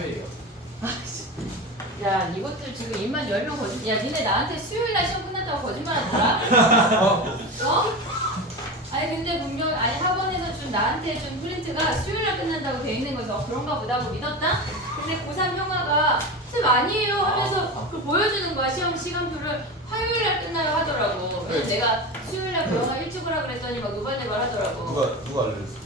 화요일이요. 야, 이것들 지금 입만 열면 거짓말. 야, 니네 나한테 수요일날 시험 끝났다고 거짓말하더라? 어? 아니 근데 분명 아니 학원에서 준 나한테 준 프린트가 수요일날 끝난다고 돼 있는 거죠. 그런가 보다 하고 믿었다. 근데 고3 형아가 쌤 아니에요 하면서 그걸 보여주는 거야. 시험 시간표를 화요일날 끝나요 하더라고. 그래서 내가 수요일날 그런가 일찍 오라 그랬더니 막 노발대발 하더라고. 누가 알려줬어?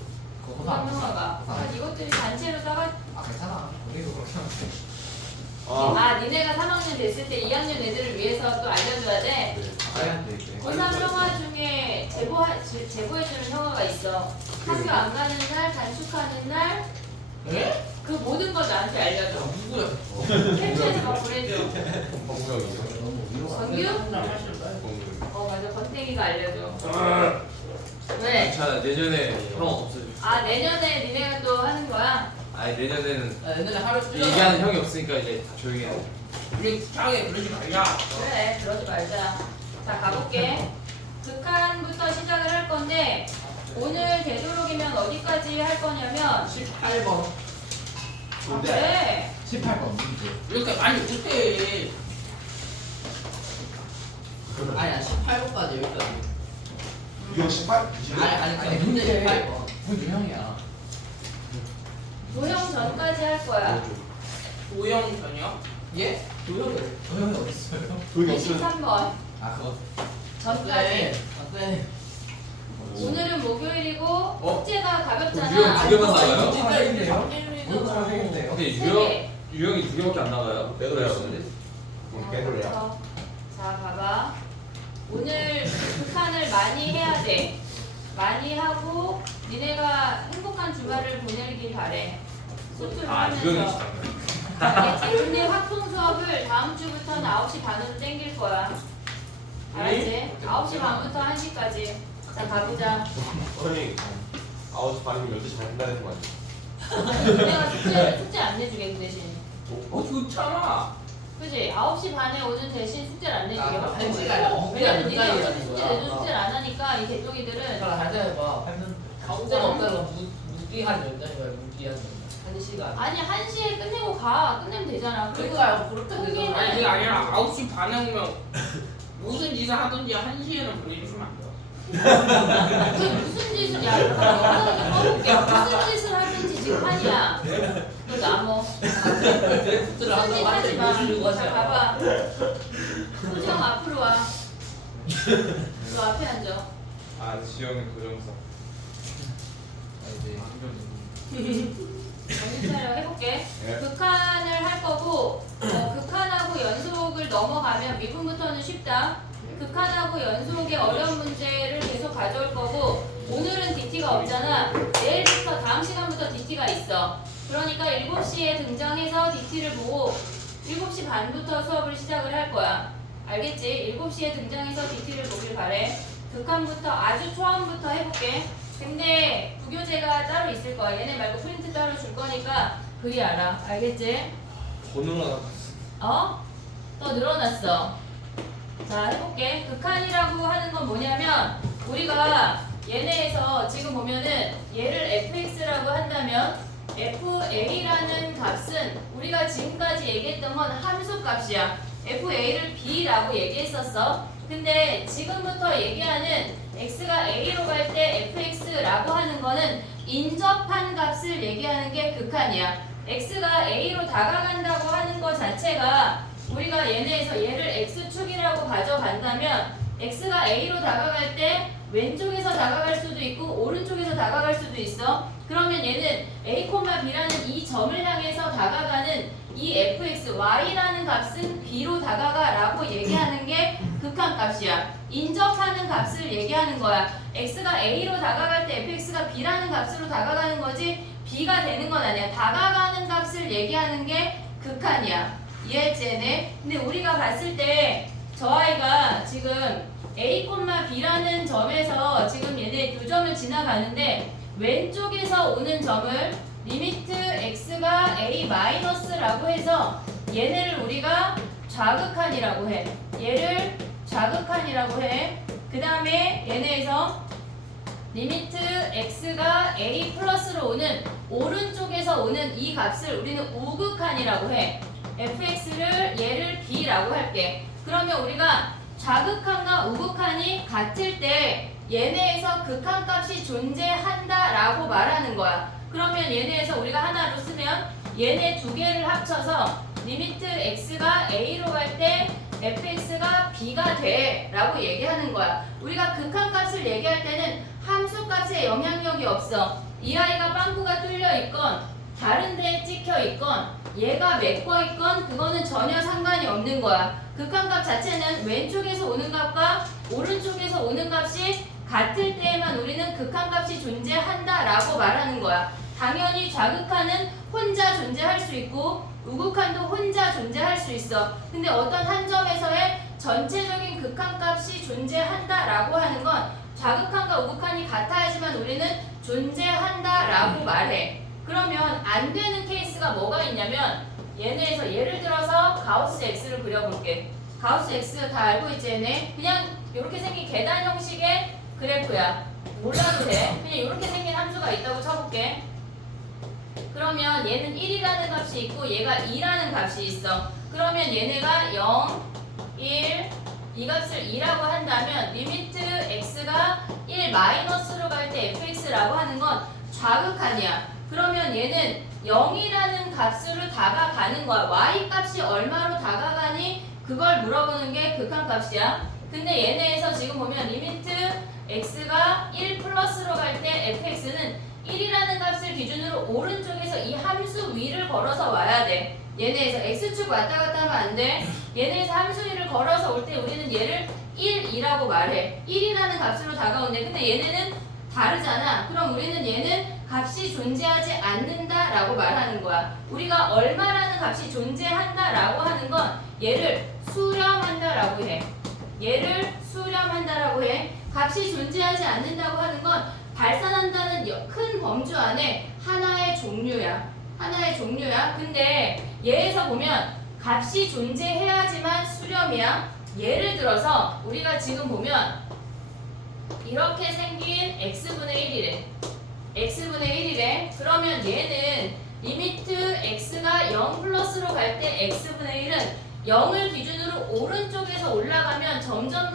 고3 형아가. 아, 이것들이 단체로 싸가. 아 괜찮아. 우리도 그렇게 하면 돼. 아, 니네가 3학년 됐을 때 2학년 애들을 위해서 또 알려줘야 돼. 해야 돼 이제. 고3 형아 중에 제보해주는 형아가 있어. 학교 안 가는 날, 단축하는 날, 에? 그 모든 걸 나한테 알려줘. 누구야? 캡처해서 막 보내줘. 범무형이요? 너무 위로가 안 정규? 돼. 범무형. 맞아. 건땡이가 알려줘. 왜? 괜찮아. 내년에 형 없어져. 아, 내년에 니네가 또 하는 거야? 아니 내년에는 나 옛날에 하루 얘기하는 형이 없으니까 이제 다 조용히 해. 우리 구창에 그러지 말자. 그래, 그러지 말자. 자, 가볼게. 극한부터 시작을 할 건데, 오늘 되도록이면 어디까지 할 거냐면, 18번. 아, 그래. 18번 문제. 이렇게 많이 못해. 아니야 18번까지 여기까지. 유형 18? 아니 문제 18번. 문제 형이야. 도형 전까지 할 거야. 도형 전이요? 예? 도형이 어디 있어요? 그게 없으면 23번 아 그거. 전까지. 네. 오늘은 목요일이고 숙제가 유형 가볍잖아. 두 개만 나가요? 진짜 있네요. 근데 유형이 두 개밖에 안 나가요? 내가 그래요. 개놀이야. 자, 봐봐. 오늘 극한을 많이 해야 돼. 많이 하고 니네가 행복한 주말을 보내길 바래. 소투를 아 하면서. 유형이 진짜. 알겠지? 근데 확통 수업을 다음 주부터는 9시 반으로 땡길 거야. 알았지? 9시 반부터 1시까지. 자, 가보자. 선생님 9시 반이면 12시 반 끝나는 거 아니야? 내가 숙제 안 내주게 그 대신. 좋잖아. 그지? 9시 반에 오는 대신 숙제를 안 내주게. 아, 1시가 아니라 왜냐면 니네 문자를 어차피 숙제 거야. 내도 숙제를 안 하니까 이 개똥이들은 하자해봐. 숙제가 없다는 건 무기한 연장이야. 무기한 연장. 1시간. 아니 1시에 끝내고 가. 끝내면 되잖아. 그리고 그러니까요. 그렇게 흥기는- 되잖아. 아니 그게 아니라 9시 반에 오면 무슨 짓을 하든지 1시에는 보내주시면 안 돼요. 그게 무슨 짓을 야 영상을 좀 꺼볼게. 무슨 짓을 하든지 지금 하냐. 너 나머. 드래프트를 무슨 짓 한다고 하지 마. 보여주는 자, 거잖아. 봐봐. 소정 앞으로 와. 너 앞에 앉아. 아 지영은 고정사. 정신 차려 해볼게. 예. 극한을 할 거고 극한하고 연속을 넘어가면 미분부터는 쉽다. 극한하고 연속의 어려운 문제를 계속 가져올 거고 오늘은 DT가 없잖아. 내일부터 다음 시간부터 DT가 있어. 그러니까 7시에 등장해서 DT를 보고 7시 반부터 수업을 시작을 할 거야. 알겠지? 7시에 등장해서 DT를 보길 바래. 극한부터 아주 초반부터 해볼게. 근데 부교재가 따로 있을 거야. 얘네 말고 프린트 따로 줄 거니까 그리 알아. 알겠지? 번호가 어? 또 늘어났어. 자, 해볼게. 극한이라고 하는 건 뭐냐면 우리가 얘네에서 지금 보면은 얘를 fx라고 한다면 fa라는 값은 우리가 지금까지 얘기했던 건 함수 값이야. fa를 b라고 얘기했었어. 근데 지금부터 얘기하는 x가 a로 갈 때 fx라고 하는 거는 인접한 값을 얘기하는 게 극한이야. x가 a로 다가간다고 하는 것 자체가 우리가 얘네에서 얘를 x축이라고 가져간다면 x가 a로 다가갈 때 왼쪽에서 다가갈 수도 있고 오른쪽에서 다가갈 수도 있어. 그러면 얘는 a, b라는 이 점을 향해서 다가가는 이 fx, y라는 값은 b로 다가가 라고 얘기하는 게 극한 값이야. 인접하는 값을 얘기하는 거야. x가 a로 다가갈 때 fx가 b라는 값으로 다가가는 거지 b가 되는 건 아니야. 다가가는 값을 얘기하는 게 극한이야. 이해했지 얘네? 근데 우리가 봤을 때 저 아이가 지금 a, b라는 점에서 지금 얘네 두 점을 지나가는데 왼쪽에서 오는 점을 리미트 x가 a 마이너스라고 해서 얘네를 우리가 좌극한이라고 해. 얘를 좌극한이라고 해. 그 다음에 얘네에서 리미트 x가 a 플러스로 오는 오른쪽에서 오는 이 값을 우리는 우극한이라고 해. fx를 얘를 b라고 할게. 그러면 우리가 좌극한과 우극한이 같을 때 얘네에서 극한값이 존재한다라고 말하는 거야. 그러면 얘네에서 우리가 하나로 쓰면 얘네 두 개를 합쳐서 리미트 x가 a로 갈 때 fx가 b가 돼 라고 얘기하는 거야. 우리가 극한값을 얘기할 때는 함수값에 영향력이 없어. 이 아이가 빵꾸가 뚫려 있건 다른 데에 찍혀 있건 얘가 메꿔 있건 그거는 전혀 상관이 없는 거야. 극한값 자체는 왼쪽에서 오는 값과 오른쪽에서 오는 값이 같을 때에만 우리는 극한값이 존재한다라고 말하는 거야. 당연히 좌극한은 혼자 존재할 수 있고 우극한도 혼자 존재할 수 있어. 근데 어떤 한 점에서의 전체적인 극한값이 존재한다라고 하는 건 좌극한과 우극한이 같아야지만 우리는 존재한다라고 말해. 그러면 안 되는 케이스가 뭐가 있냐면 얘네에서 예를 들어서 가우스 x를 그려볼게. 가우스 x 다 알고 있지 얘네? 그냥 이렇게 생긴 계단 형식의 그래프야. 몰라도 돼. 그냥 이렇게 생긴 함수가 있다고 쳐볼게. 그러면 얘는 1이라는 값이 있고 얘가 2라는 값이 있어. 그러면 얘네가 0, 1, 이 값을 2라고 한다면 리미트 x가 1 마이너스로 갈 때 fx라고 하는 건 좌극한이야. 그러면 얘는 0이라는 값으로 다가가는 거야. y 값이 얼마로 다가가니? 그걸 물어보는 게 극한값이야. 근데 얘네에서 지금 보면 리미트 x가 1 플러스로 갈 때 fx는 1이라는 값을 기준으로 오른쪽에서 이 함수 위를 걸어서 와야 돼. 얘네에서 x축 왔다 갔다 하면 안 돼. 얘네에서 함수 위를 걸어서 올 때 우리는 얘를 1이라고 말해. 1이라는 값으로 다가오는데 근데 얘네는 다르잖아. 그럼 우리는 얘는 값이 존재하지 않는다라고 말하는 거야. 우리가 얼마라는 값이 존재한다라고 하는 건 얘를 수렴한다라고 해. 얘를 수렴한다라고 해. 값이 존재하지 않는다고 하는 건 발산한다는 큰 범주 안에 하나의 종류야. 하나의 종류야. 근데 얘에서 보면 값이 존재해야지만 수렴이야. 예를 들어서 우리가 지금 보면 이렇게 생긴 x분의 1이래. x분의 1이래. 그러면 얘는 리미트 x가 0 플러스로 갈 때 x분의 1은 0을 기준으로 오른쪽에서 올라가면 점점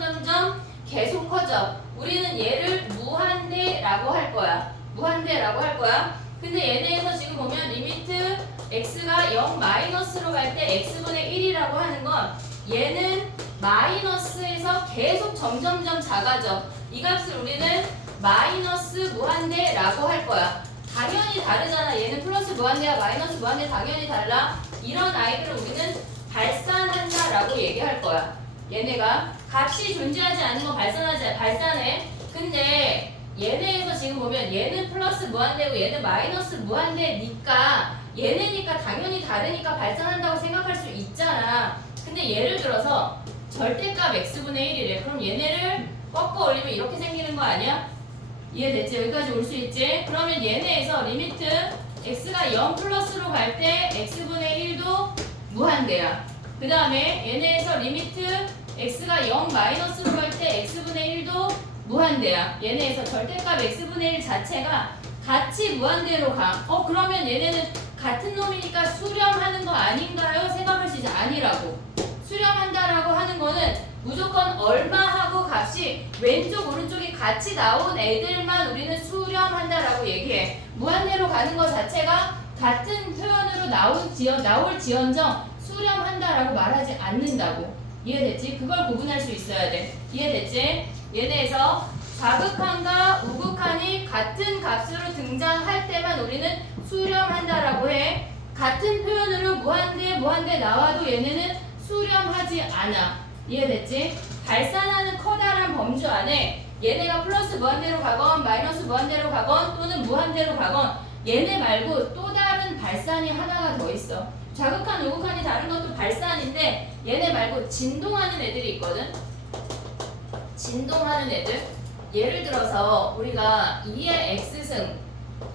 계속 커져. 우리는 얘를 무한대라고 할 거야. 무한대라고 할 거야. 근데 얘네에서 지금 보면 리미트 x가 0 마이너스로 갈 때 x분의 1이라고 하는 건 얘는 마이너스에서 계속 점점 작아져. 이 값을 우리는 마이너스 무한대라고 할 거야. 당연히 다르잖아. 얘는 플러스 무한대와 마이너스 무한대 당연히 달라. 이런 아이들을 우리는 발산한다라고 얘기할 거야. 얘네가 값이 존재하지 않는 건 발산해. 근데 얘네에서 지금 보면 얘는 플러스 무한대고 얘는 마이너스 무한대니까 얘네니까 당연히 다르니까 발산한다고 생각할 수 있잖아. 근데 예를 들어서 절대값 x분의 1이래. 그럼 얘네를 꺾어 올리면 이렇게 생기는 거 아니야? 이해됐지? 여기까지 올 수 있지? 그러면 얘네에서 리미트 x가 0 플러스로 갈 때 x분의 1도 무한대야. 그 다음에 얘네에서 리미트 x가 0 마이너스로 갈 때 x분의 1도 무한대야. 얘네에서 절대값 x분의 1 자체가 같이 무한대로 가. 그러면 얘네는 같은 놈이니까 수렴하는 거 아닌가요? 생각할 수 있지. 아니라고. 수렴한다라고 하는 거는 무조건 얼마하고 값이 왼쪽 오른쪽이 같이 나온 애들만 우리는 수렴한다라고 얘기해. 무한대로 가는 것 자체가 같은 표현으로 나올 지언정 수렴한다라고 말하지 않는다고. 이해됐지? 그걸 구분할 수 있어야 돼. 이해됐지? 얘네에서 좌극한과 우극한이 같은 값으로 등장할 때만 우리는 수렴한다라고 해. 같은 표현으로 무한대 나와도 얘네는 수렴하지 않아. 이해됐지? 발산하는 커다란 범주 안에 얘네가 플러스 무한대로 가건 마이너스 무한대로 가건 또는 무한대로 가건 얘네 말고 또 다른 발산이 하나가 더 있어. 좌극한, 우극한이 다른 것도 발산인데 얘네 말고 진동하는 애들이 있거든. 진동하는 애들. 예를 들어서 우리가 2의 x승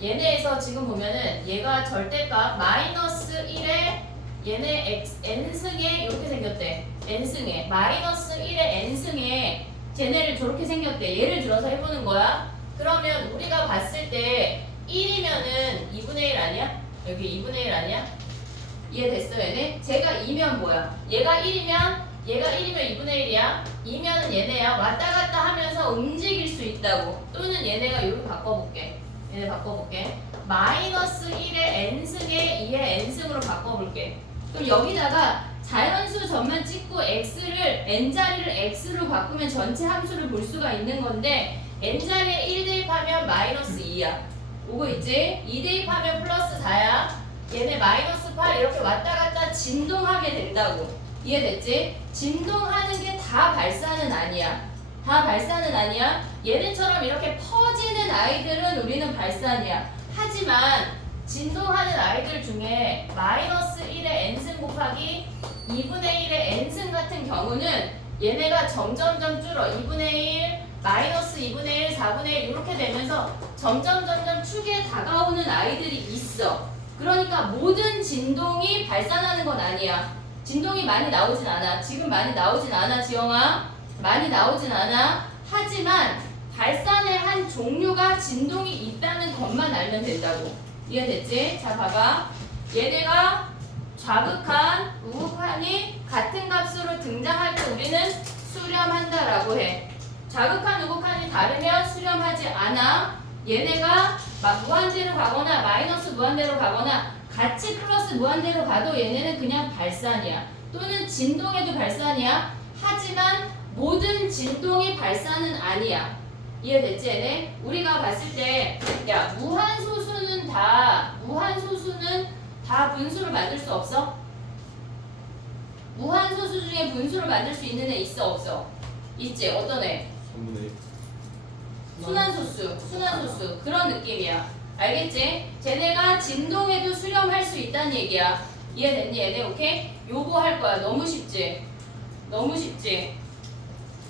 얘네에서 지금 보면은 얘가 절대값 마이너스 1에 얘네 n승에 이렇게 생겼대. n승에 마이너스 1에 n승에 쟤네를 저렇게 생겼대. 예를 들어서 해보는 거야. 그러면 우리가 봤을 때 1이면은 2분의 1 아니야? 여기 2분의 1 아니야? 이해됐어 얘네? 제가 2면 뭐야? 얘가 1이면 2분의 1이야. 2면은 얘네야. 왔다 갔다 하면서 움직일 수 있다고. 또는 얘네가 이렇게 바꿔볼게. 얘네 바꿔볼게. 마이너스 1의 n승에 2의 n승으로 바꿔볼게. 그럼 여기다가 자연수 점만 찍고 x를 n자리를 x로 바꾸면 전체 함수를 볼 수가 있는 건데 n자리에 1 대입하면 마이너스 2야. 오고 있지? 2 대입하면 플러스 4야. 얘네 마이너스 8 이렇게 왔다 갔다 진동하게 된다고. 이해됐지? 진동하는 게 다 발사는 아니야. 다 발사는 아니야. 얘네처럼 이렇게 퍼지는 아이들은 우리는 발산이야. 하지만 진동하는 아이들 중에 마이너스 1의 n승 곱하기 2분의 1의 n승 같은 경우는 얘네가 점점점 줄어. 2분의 1, 마이너스 2분의 1, 4분의 1 이렇게 되면서 점점점점 축에 다가오는 아이들이 있어. 그러니까 모든 진동이 발산하는 건 아니야. 진동이 많이 나오진 않아. 지금 많이 나오진 않아, 지영아. 많이 나오진 않아. 하지만 발산의 한 종류가 진동이 있다는 것만 알면 된다고. 이해됐지? 자, 봐봐. 얘네가 좌극한, 우극한이 같은 값으로 등장할 때 우리는 수렴한다라고 해. 좌극한, 우극한이 다르면 수렴하지 않아. 얘네가 막 무한대로 가거나 마이너스 무한대로 가거나 같이 플러스 무한대로 가도 얘네는 그냥 발산이야. 또는 진동에도 발산이야. 하지만 모든 진동이 발산은 아니야. 이해됐지 얘네? 우리가 봤을 때 야 무한소수는 다 분수를 만들 수 없어? 무한소수 중에 분수를 만들 수 있는 애 있어 없어? 있지? 어떤 애? 3분의 1. 순환소수 그런 느낌이야. 알겠지? 쟤네가 진동에도 수렴할 수 있다는 얘기야. 이해됐니 얘네? 오케이? 요거 할 거야. 너무 쉽지? 너무 쉽지?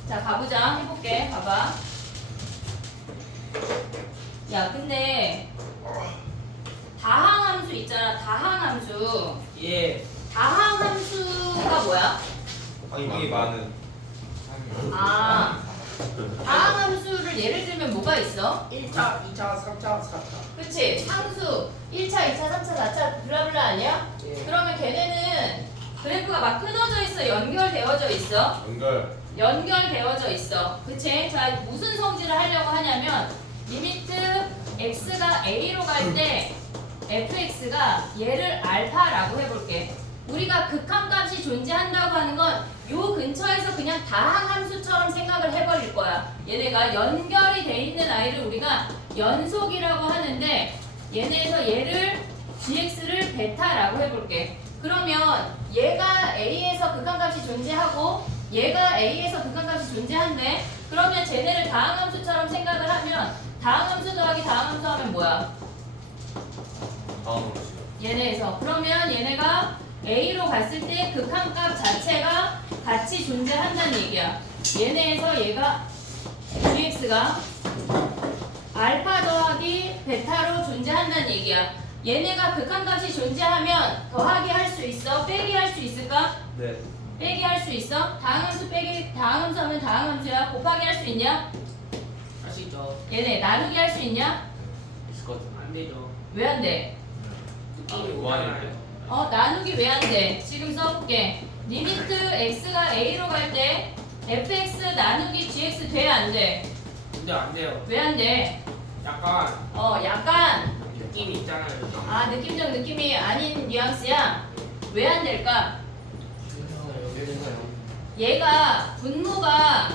자 가보자. 해볼게. 봐봐. 야 근데 다항함수 있잖아. 다항함수. 예. 다항함수가 뭐야? 항이 많은. 아 다항함수를 예를 들면 뭐가 있어? 1차, 2차, 3차, 4차. 그치? 상수 1차, 2차, 3차, 4차 블라블라 아니야? 예. 그러면 걔네는 그래프가 막 끊어져 있어? 연결되어져 있어? 연결되어져 있어. 그치? 자 무슨 성질을 하려고 하냐면 리미트 x가 a로 갈 때 fx가 얘를 알파라고 해볼게. 우리가 극한값이 존재한다고 하는 건 요 근처에서 그냥 다항함수처럼 생각을 해버릴 거야. 얘네가 연결이 돼 있는 아이를 우리가 연속이라고 하는데 얘네에서 얘를 gx를 베타라고 해볼게. 그러면 얘가 a에서 극한값이 존재하고 얘가 a에서 극한값이 존재한대. 그러면 쟤네를 다항함수처럼 생각을 하면 다항함수 더하기 다항함수 하면 뭐야? 얘네에서. 그러면 얘네가 A로 갔을 때 극한값 자체가 같이 존재한다는 얘기야. 얘네에서 얘가 gx가 알파 더하기 베타로 존재한다는 얘기야. 얘네가 극한값이 존재하면 더하기 할 수 있어? 빼기 할 수 있을까? 네. 빼기 할 수 있어? 다항함수 빼기 다항함수 하면 다항함수야. 곱하기 할 수 있냐? 할 수 있죠. 얘네 나누기 할 수 있냐? 있을 것 같은데. 안 되죠. 왜 안 돼? 느낌이 무한일 오잖아요. 나누기 왜 안 돼? 지금 써볼게. 리미트 x가 a로 갈 때 fx 나누기 gx 돼? 안 돼? 근데 안 돼요. 왜 안 돼? 약간 약간 느낌이 있잖아요. 느낌적 느낌이 아닌 뉘앙스야. 왜 안 될까? 얘가 분모가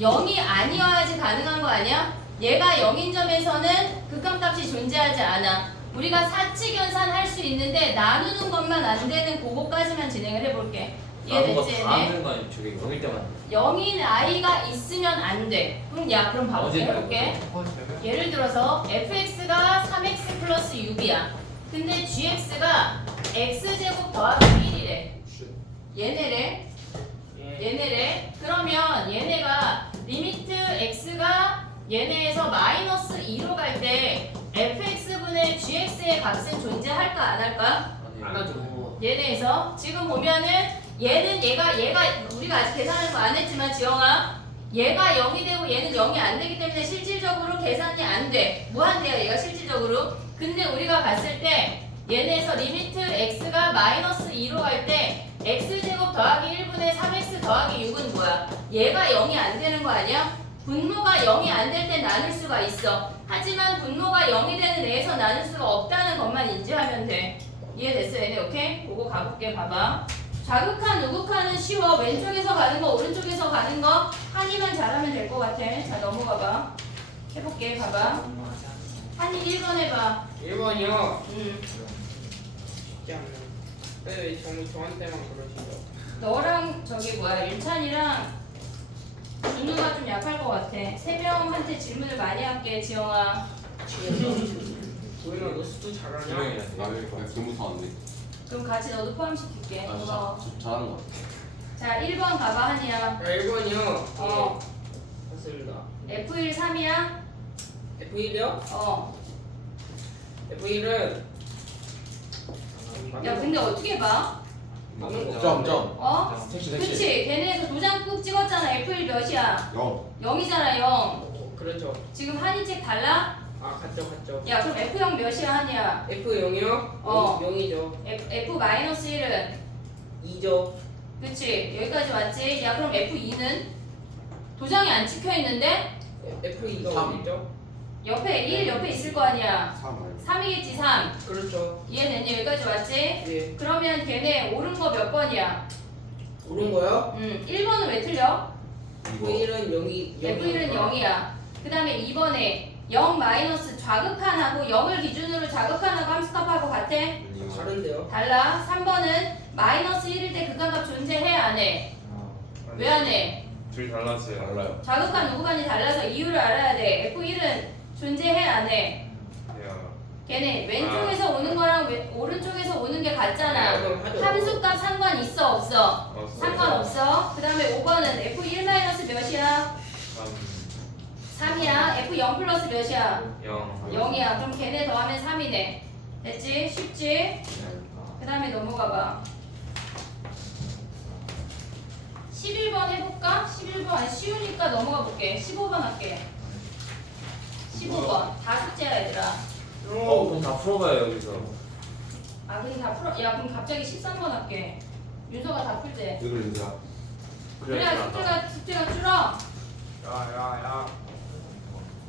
0이 아니어야지 가능한 거 아니야? 얘가 0인 점에서는 극한값이 존재하지 않아. 우리가 사칙연산 할 수 있는데 나누는 것만 안 되는 그거까지만 진행을 해볼게. 이해됐지? 다는 거 아니면 저게 0일 때만 0인 a이가 있으면 안 돼. 그럼 봐볼게. 해볼게. 예를 들어서 fx가 3x 플러스 6이야. 근데 gx가 x제곱 더하기 1이래. 얘네래. 예. 얘네래. 그러면 얘네가 리미트 x가 얘네에서 마이너스 2로 갈 때 fx분의 gx의 값은 존재할까 안 할까? 안 하죠. 얘네에서 지금 보면은 얘가 우리가 아직 계산한 거 안 했지만 지영아 얘가 0이 되고 얘는 0이 안 되기 때문에 실질적으로 계산이 안 돼. 무한대요, 얘가 실질적으로. 근데 우리가 봤을 때 얘네에서 리미트 x가 마이너스 2로 갈 때 x제곱 더하기 1분의 3x 더하기 6은 뭐야? 얘가 0이 안 되는 거 아니야? 분모가 0이 안 될 때 나눌 수가 있어. 하지만 분모가 0이 되는 애에서 나눌 수가 없다는 것만 인지하면 돼. 이해됐어, 얘네? 오케이? 그거 가볼게, 봐봐. 좌극한, 우극한은 쉬워. 왼쪽에서 가는 거, 오른쪽에서 가는 거 한이만 잘하면 될 것 같아. 자, 넘어가봐. 해볼게, 봐봐. 한이 1번 해봐. 1번이요. 쉽지 않네. 왜 저한테만 그러시죠? 너랑 저기 뭐야, 일찬이랑 준우가 좀 약할 것 같아. 세 명한테 질문을 많이 할게, 지영아. 보이는 너 수도 잘하냐? 분명히 나왜 너무 못하는데? 그럼 같이 너도 포함시킬게. 아 고마워. 진짜 잘하는 거 같아. 자, 1번 가봐, 한이야. 야 1번이요. 어. 맞습니다. F1 3이야? F1이요? 어. F1은 야, 근데 어떻게 봐? 맞는 거. 점. 어? 택시. 그치, 걔네에서 도장 꾹 찍었잖아. F1 몇이야? 0. 0이잖아, 0. 그렇죠. 지금 한이 책 달라? 아 같죠. 야, 그럼 F0 몇이야, 한이야? F0이요? 어. 0이죠. F-1은? 2죠. 그치, 여기까지 왔지? 야, 그럼 F2는? 도장이 안 찍혀 있는데? F2가 삼. 어디죠? 옆에 1 옆에 있을 거 아니야. 3. 3이겠지, 3. 그렇죠. 이해됐니? 여기까지 왔지? 예. 그러면 걔네 옳은 거 몇 번이야? 옳은 거요? 1번은 왜 틀려? F1은 0이 F1은 0이야. 그 다음에 2번에 0 마이너스 좌극한하고 0을 기준으로 좌극한하고 함수값하고 같아? 다른데요? 달라. 3번은 마이너스 1일 때 극한값 존재해 안 해? 왜 안 해? 둘이 달랐어요. 달라요. 좌극한 우극한이 달라서 이유를 알아야 돼. F1은 존재해 안 해? 야. 걔네 왼쪽에서 오는 거랑 오른쪽에서 오는 게 같잖아. 그럼 하죠. 함수값 상관 있어 없어? 없어. 상관없어. 그 다음에 5번은 F1 마이너스 몇이야? 3이야. F0 플러스 몇이야? 0. 0이야. 그럼 걔네 더하면 3이네. 됐지? 쉽지? 그 다음에 넘어가봐. 11번 해볼까? 11번 아니 쉬우니까 넘어가 볼게. 15번 할게. 15번 다 숙제야 얘들아. 그럼 다 풀어봐요 여기서. 아 그럼 다 풀어. 야 그럼 갑자기 13번 할게. 윤서가 다 풀지? 왜 그래 진짜? 그래야 숙제가 줄어. 야야야.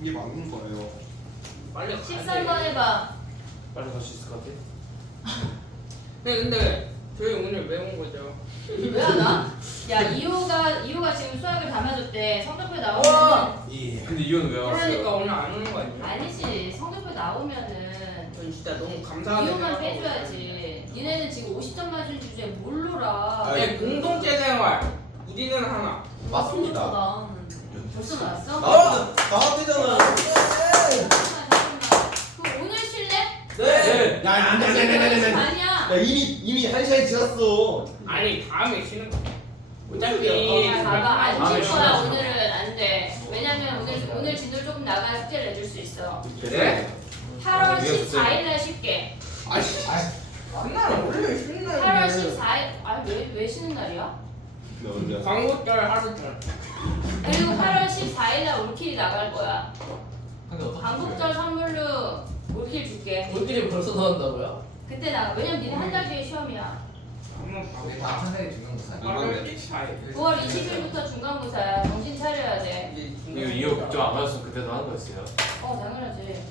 이게 맞는 거예요. 빨리 13번 해봐. 빨리 갈 수 있을 것 같아? 네 근데 저희 오늘 왜 온 거죠? 왜 안 와? 야 이호가 지금 수학을 담아줬대. 성적표 나오면은 예. 근데 이혼은 왜 왔어요? 그러니까 오늘 안 오는 거 아니에요? 아니지. 성적표 나오면은 전 진짜 너무 감사하게 이호만 생각하고 빼줘야지. 니네는 지금 50점 맞은 주제에 뭘 놀아? 네, 공동체 생활 1위는 하나. 맞습니다. 벌써 나왔어? 나왔대잖아. 그럼 오늘 쉴래? 네. 야, 아니야. 야 이미 1시간이 지났어. 아니 다음에 쉬는 거. 어차피 야, 봐봐. 안 다음에 쉴 거야. 쉬자. 오늘은 안 돼. 왜냐면 오늘 진도 조금 나가야 숙제를 내줄 수 있어. 네? 8월 어디가 숙제? 14일 날 쉴게. 그날 원래 쉬는 8월 14일. 왜 쉬는 날이야? 광고절 하루 전. 그리고 8월 14일 날 올킬이 나갈 거야. 근데 어떻게 광복절 선물로 올킬 줄게. 올킬이 벌써 나온다고요? 그때 나가. 왜냐면 니네 한 달 뒤에 시험이야. 한번 우리 봐봐. 다 한달에 중간고사. 8월 14일. 9월 20일부터 중간고사야. 정신 차려야 돼. 이거 이호 걱정 안 받았으면 그때도 하는 거였어요. 당연하지.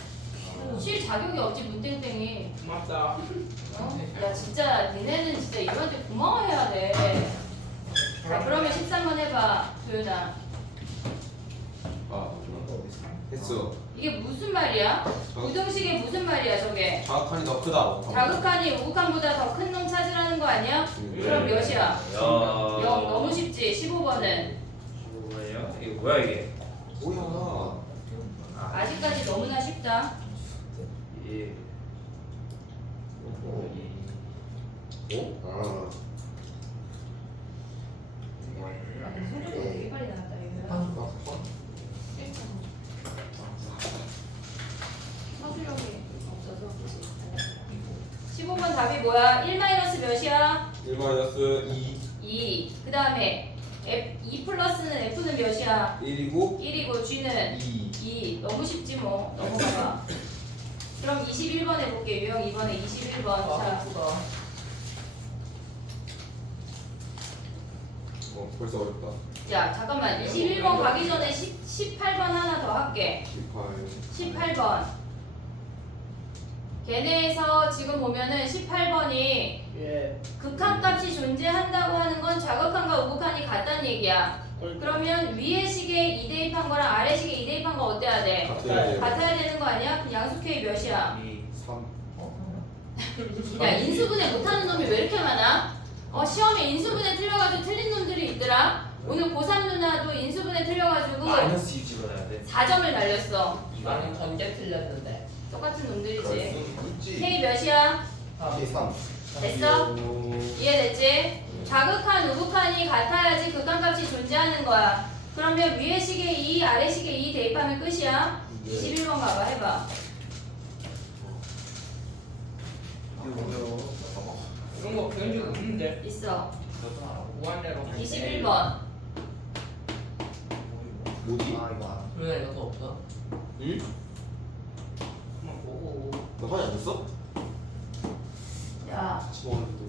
쉴 자격이 없지 문땡땡이. 고맙다. 어? 야 진짜 니네는 진짜 이분한테 고마워해야 돼. 자 그러면 13번 해봐 도윤아. 했어. 이게 무슨 말이야? 부등식이 무슨 말이야 저게? 자극한이 더 크다. 자극한이 우극한보다 더 큰 놈 찾으라는 거 아니야? 그럼 몇이야? 0 너무 쉽지. 15번은 15번이요? 이거 뭐야 이게? 뭐야? 아직까지 너무나 쉽다. 예. 아. 성적이 되게 빨리 나왔다 이거. 서술력이 없어서 그치. 15번 답이 뭐야? 1 마이너스 몇이야? 1-2. 2. 그 다음에 2 플러스는 F는 몇이야? 1이고 1이고 G는 2. 너무 쉽지 뭐. 넘어가봐. 그럼 21번 해볼게. 유형 2번에 21번. 자, 벌써 어렵다. 자, 잠깐만. 21번 가기 전에 18번 하나 더 할게. 18 18번. 걔네에서 지금 보면은 18번이 예. 극한값이 존재한다고 하는 건 좌극한과 우극한이 같다는 얘기야. 그러면 위의 식에 2 대입한 거랑 아래 식에 2 대입한 거 어때야 돼? 같아야 돼요. 같아야 되는 거 아니야? 그럼 양수표이 몇이야? 3 야, 인수분해 못하는 놈이 왜 이렇게 많아? 시험에 인수분해 틀려가지고 틀린 놈들이 있더라. 오늘 고3 누나도 인수분해 틀려가지고 마이너스 2 집어넣어야 돼. 4점을 날렸어. 나는 전개 틀렸는데. 똑같은 놈들이지. 있지. K 몇이야? 3 됐어? 이해됐지? 좌극한, 우극한이 같아야지 극한값이 존재하는 거야. 그러면 위에 식에 2, 아래 식에 2 대입하면 끝이야. 21번 가봐, 해봐. 이런 거 배운 적 없는데 있어. 무한대로 21번. 뭐지? 그러나 이것도 없어? 응? 한번 보고 너 화장 안 했어? 야, 같이 먹었는데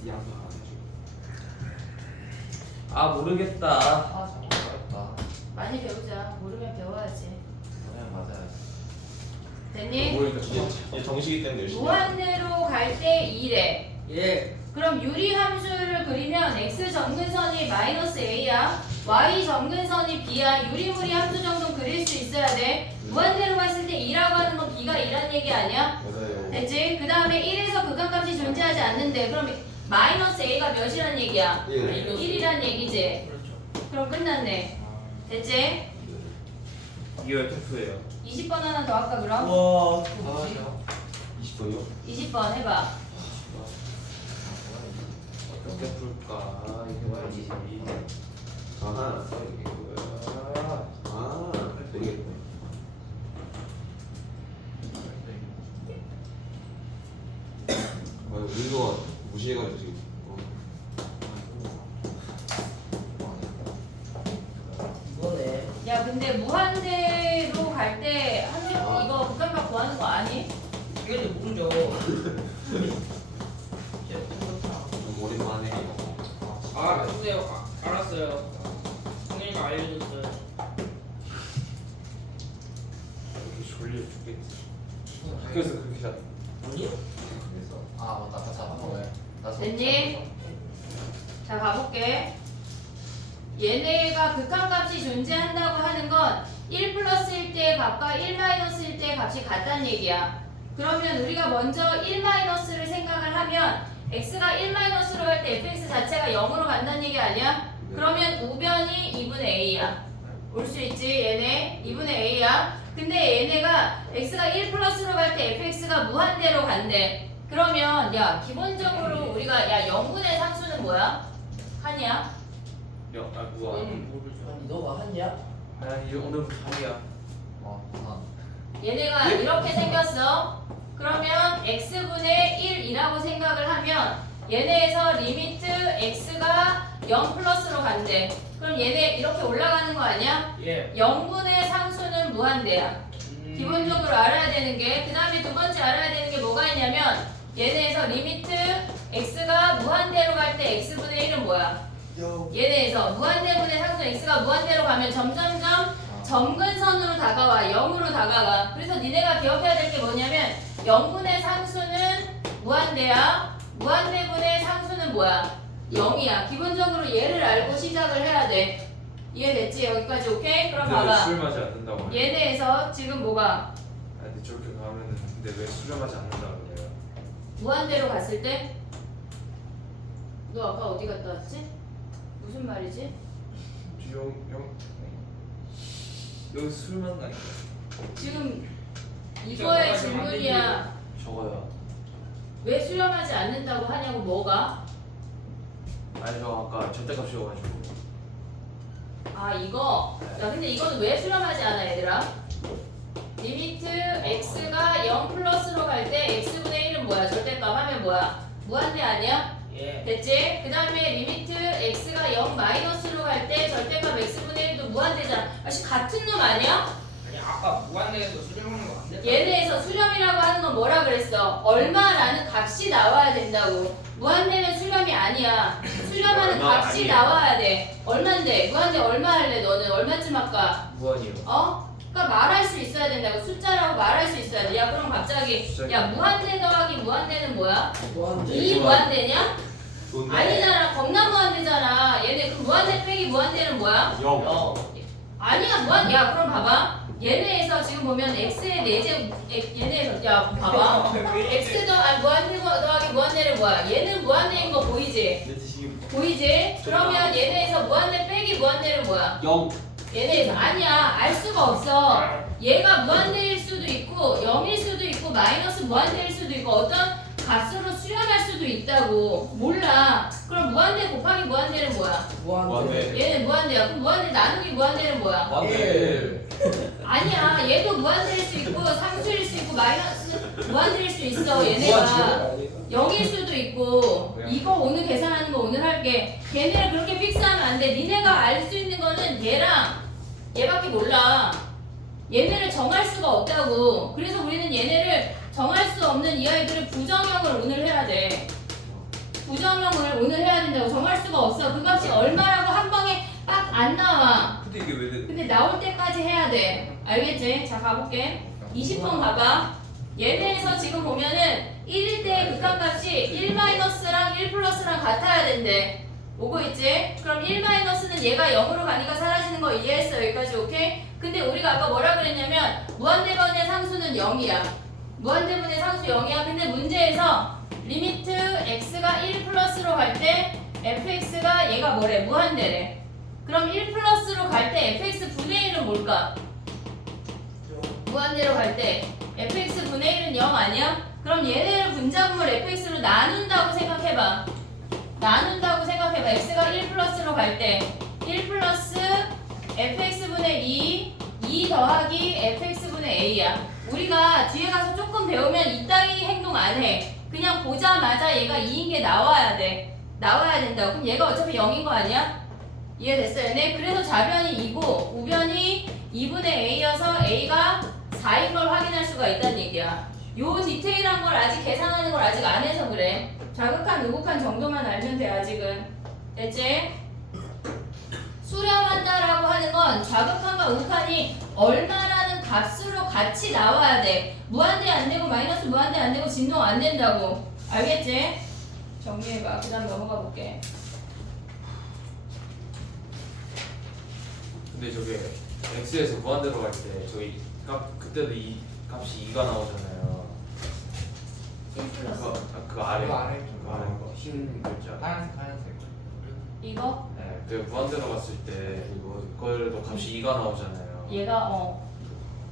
이지양도 안 해줘. 아 모르겠다. 아 잠깐. 많이 배우자. 모르면 배워야지. 그냥 맞아요. 됐니? 모르니까 이제 정식이 때문에 열심히 무한대로 갈 때 2래. 예. 그럼 유리함수를 그리면 x 점근선이 마이너스 a야. y 점근선이 b야. 유리무리 함수 정도 그릴 수 있어야 돼. 무한대로 갔을 때 2라고 하는 건 b가 2란 얘기 아니야? 맞아요. 됐지? 그 다음에 1에서 극한값이 존재하지 않는데 그럼 마이너스 a가 몇이란 얘기야? 1 1이란 얘기지? 그렇죠. 그럼 끝났네. 됐지? 이거 F예요. 20번 하나 더 할까 그럼? 와. 20번이요? 20번 해봐. 어떻게 풀까? 이게 뭐지? 아하. 이게 뭐야? 아, 모르겠네. 민호가 무시해가지고 지금. 이거네. 야 근데 무한대로 갈 때 함수 이거 극한값 구하는 거 아니? 이것도 모르죠. 너무 오랜만에. 아 근데요. 알았어요. 동현이가 알려줬어요. 이렇게 졸려 죽겠지. 학교에서 그렇게 자. 아니요? 아 맞다. 다 잡아먹어요. 됐니? 자 가볼게. 얘네가 극한값이 존재한다고 하는 건 1 플러스일 때의 값과 1 마이너스일 때의 값이 같다는 얘기야. 그러면 우리가 먼저 1 마이너스를 생각을 하면 x가 1 마이너스로 갈 때 fx 자체가 0으로 간다는 얘기 아니야? 그러면 우변이 2분의 a야. 올 수 있지 얘네 2분의 a야. 근데 얘네가 x가 1 플러스로 갈 때 fx가 무한대로 간대. 그러면 야 기본적으로 우리가 야 0분의 상수는 뭐야? 칸이야? 뭐야? 모르죠. 아니 너가 한냐? 아니 오늘 한이야. 얘네가 이렇게 생겼어. 그러면 x분의 1이라고 생각을 하면 얘네에서 리미트 x가 0 플러스로 간대. 그럼 얘네 이렇게 올라가는 거 아니야? 예. 0분의 상수는 무한대야. 기본적으로 알아야 되는 게, 그 다음에 두 번째 알아야 되는 게 뭐가 있냐면 얘네에서 리미트 x가 무한대로 갈 때 x분의 1은 뭐야? 얘네에서 무한대분의 상수 x가 무한대로 가면 점점점 점근선으로 다가와 0으로 다가가. 그래서 니네가 기억해야 될 게 뭐냐면 0분의 상수는 무한대야. 무한대분의 상수는 뭐야? 0이야. 기본적으로 얘를 알고 시작을 해야 돼. 이해됐지? 여기까지 오케이? 그럼 근데 왜 봐봐. 수렴하지 않는다고 하냐? 얘네에서 지금 뭐가 아니 저렇게 가면은 근데 왜 수렴하지 않는다고 그래요? 무한대로 갔을 때? 너 아까 어디 갔다 왔지? 무슨 말이지? 여기 술만 나니까 지금 이거의 질문이야. 저거요. 왜 수렴하지 않는다고 하냐고. 뭐가? 아니 저 아까 절대값이어가지고. 아 이거? 야 근데 이거는 왜 수렴하지 않아 얘들아? 리미트 x가 0 플러스로 갈 때 x분의 1은 뭐야? 절대 뭐야? 무한대 아니야? 예. 됐지? 그 다음에 리미트 x가 0 마이너스로 갈 때 절대값 x분의 1도 무한대잖아. 아씨 같은 놈 아니야? 아니 아까 무한대에서 수렴하는 거 안 됐다. 얘네에서 수렴이라고 하는 건 뭐라 그랬어? 얼마라는 값이 나와야 된다고. 무한대는 수렴이 아니야. 수렴하는 얼마 값이 아니에요. 나와야 돼. 얼만데? 무한대 얼마 할래 너는? 얼마쯤 할까? 무한이요. 어? 그러니까 말할 수 있어야 된다고. 숫자라고 말할 수 있어야 돼. 야 그럼 갑자기 숫자기. 야 무한대 더하기 무한대는 뭐야? 무한대. 이 무한대냐? 좋은데. 아니잖아. 겁나 무한대잖아. 얘네 그럼 무한대 빼기 무한대는 뭐야? 0. 아니야 무한. 야 그럼 봐봐. 얘네에서 지금 보면 x의 4제 얘네에서 야 봐봐. x 무한대 더하기 무한대는 뭐야? 얘는 무한대인 거 보이지? 내 뜻이 보이지? 그러면 얘네에서 무한대 빼기 무한대는 뭐야? 0. 얘네에서 아니야. 알 수가 없어. 얘가 무한대일 수도 있고 0일 수도 있고 마이너스 무한대일 수도 있고 어떤 값으로 수렴할 수도 있다고. 몰라. 그럼 무한대 곱하기 무한대는 뭐야? 무한대. 얘는 무한대야. 그럼 무한대 나누기 무한대는 뭐야? 맞네. 아니야. 얘도 무한대일 수 있고 상수일 수 있고 마이너스 무한대일 수 있어. 얘네가 0일 수도 있고. 이거 오늘 계산하는 거 오늘 할게. 걔네를 그렇게 픽스하면 안 돼. 니네가 알 수 있는 거는 얘랑 얘밖에 몰라. 얘네를 정할 수가 없다고. 그래서 우리는 얘네를 정할 수 없는 이 아이들을 부정형을 오늘 해야 돼. 부정형을 오늘 해야 된다고. 정할 수가 없어. 그 값이 얼마라고 한 방에 딱 안 나와. 근데 이게 왜? 근데 나올 때까지 해야 돼. 알겠지? 자 가볼게. 20번 가봐. 얘네에서 지금 보면은 1일 때 극한값이 1-랑 1+랑 같아야 된대. 오고 있지? 그럼 1-는 얘가 0으로 가니까 사라지는 거 이해했어? 여기까지 오케이? 근데 우리가 아까 뭐라 그랬냐면 무한대분의 상수는 0이야. 무한대분의 상수 0이야. 근데 문제에서 리미트 x가 1+로 갈 때 fx가 얘가 뭐래? 무한대래. 그럼 1+로 갈 때 fx 분의 1은 뭘까? 무한대로 갈 때 fx 분의 1은 0 아니야? 그럼 얘네를 분자분을 fx로 나눈다고 생각해봐. 나눈다고 생각해봐. x가 1+로 갈 때 1 플러스 fx분의 2 더하기 fx분의 a야. 우리가 뒤에 가서 조금 배우면 이따위 행동 안 해. 그냥 보자마자 얘가 2인 게 나와야 돼. 나와야 된다고. 그럼 얘가 어차피 0인 거 아니야? 이해됐어요? 얘네? 그래서 좌변이 2고 우변이 2분의 a여서 a가 4인 걸 확인할 수가 있다는 얘기야. 요 디테일한 걸 아직 계산하는 걸 아직 안 해서 그래. 자극한 우극한 정도만 알면 돼 아직은. 됐지? 수렴한다라고 하는 건 좌극한과 우극한이 얼마라는 값으로 같이 나와야 돼. 무한대 안 되고 마이너스 무한대 안 되고 진동 안 된다고. 알겠지? 정리해봐. 그 다음 넘어가 볼게. 근데 저게 x에서 무한대로 갈 때 저희 값 그때도 이 값이 2가 나오잖아요. 1 플러스 그 아래 그거 아래 그 아래 거 흰 글자. 파란색. 이거? 네, 그 무한대로 갔을 때 그거에도 값이 2가 나오잖아요. 얘가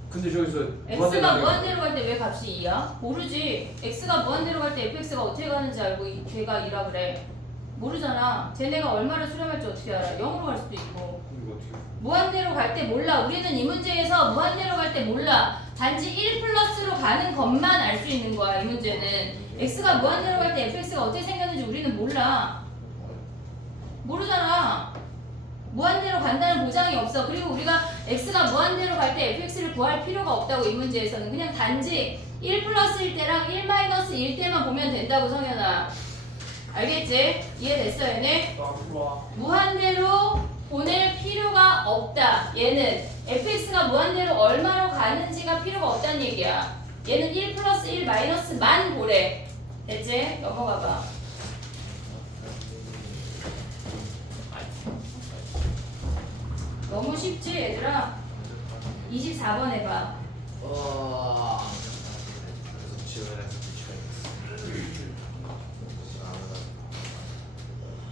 근데 저기서 x가 무한대로 갈 때 왜 값이 2야? 모르지. x가 무한대로 갈 때 fx가 어떻게 가는지 알고 걔가 2라 그래. 모르잖아. 쟤네가 얼마를 수렴할지 어떻게 알아? 0으로 갈 수도 있고. 이거 어떻게? 무한대로 갈 때 몰라. 우리는 이 문제에서 무한대로 갈 때 몰라. 단지 1+로 가는 것만 알 수 있는 거야. 이 문제는. x가 무한대로 갈 때 fx가 어떻게 생겼는지 우리는 몰라. 모르잖아. 무한대로 간다는 보장이 없어. 그리고 우리가 x가 무한대로 갈 때 fx를 구할 필요가 없다고. 이 문제에서는 그냥 단지 1+일 때랑 1-일 때만 보면 된다고. 성현아 알겠지? 이해됐어 얘네? 무한대로 보낼 필요가 없다. 얘는 fx가 무한대로 얼마로 가는지가 필요가 없다는 얘기야. 얘는 1+1-만 보래. 됐지? 넘어가봐. 너무 쉽지 얘들아? 24번 해봐. 그래서 지원해서 붙여야겠어.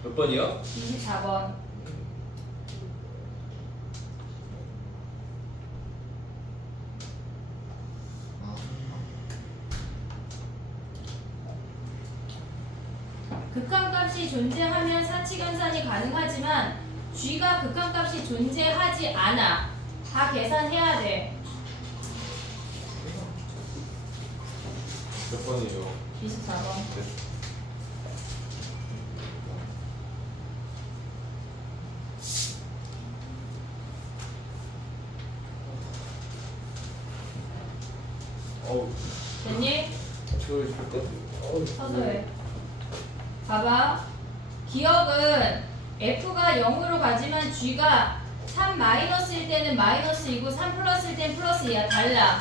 몇 번이요? 24번. 극한값이 존재하면 사칙연산이 가능하지만 g가 극한값이 존재하지 않아. 다 계산해야 돼. 몇 번이에요? 24번. 네. 됐니? 저 서서 해. 봐봐. 기억은 F가 0으로 가지만 G가 3 마이너스일 때는 마이너스이고 3 플러스일 땐 플러스야. 달라.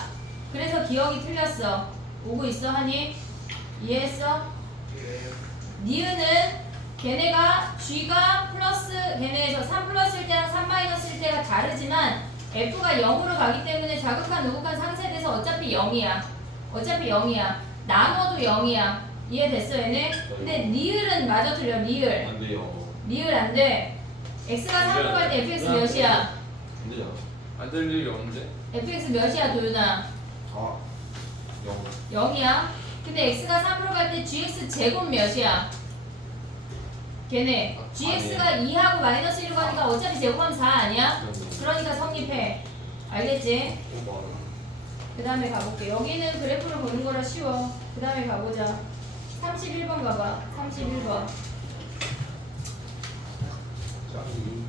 그래서 기억이 틀렸어. 오고 있어 하니? 이해했어? 니은은 걔네가 G가 플러스 걔네에서 3 플러스일 때랑 3 마이너스일 때가 다르지만 F가 0으로 가기 때문에 자극한 우극한 상쇄돼서 어차피 0이야. 어차피 0이야. 나눠도 0이야. 이해됐어 얘네? 근데 리을은 맞아 틀려. 리을. 안 돼요. 리을 안 돼. X가 3으로 갈 때 fx 몇이야? 안 되잖아. 안될 일이 없는데. fx 몇이야 도윤아? 아, 0. 0이야. 근데 x가 3으로 갈 때 gx 제곱 몇이야? 걔네 gx가 2하고 마이너스 1로 가니까 어차피 제곱하면 4 아니야? 그러니까 성립해. 알겠지? 그 다음에 가볼게. 여기는 그래프를 보는 거라 쉬워. 그 다음에 가보자. 31번 가봐. 31번. 짱이.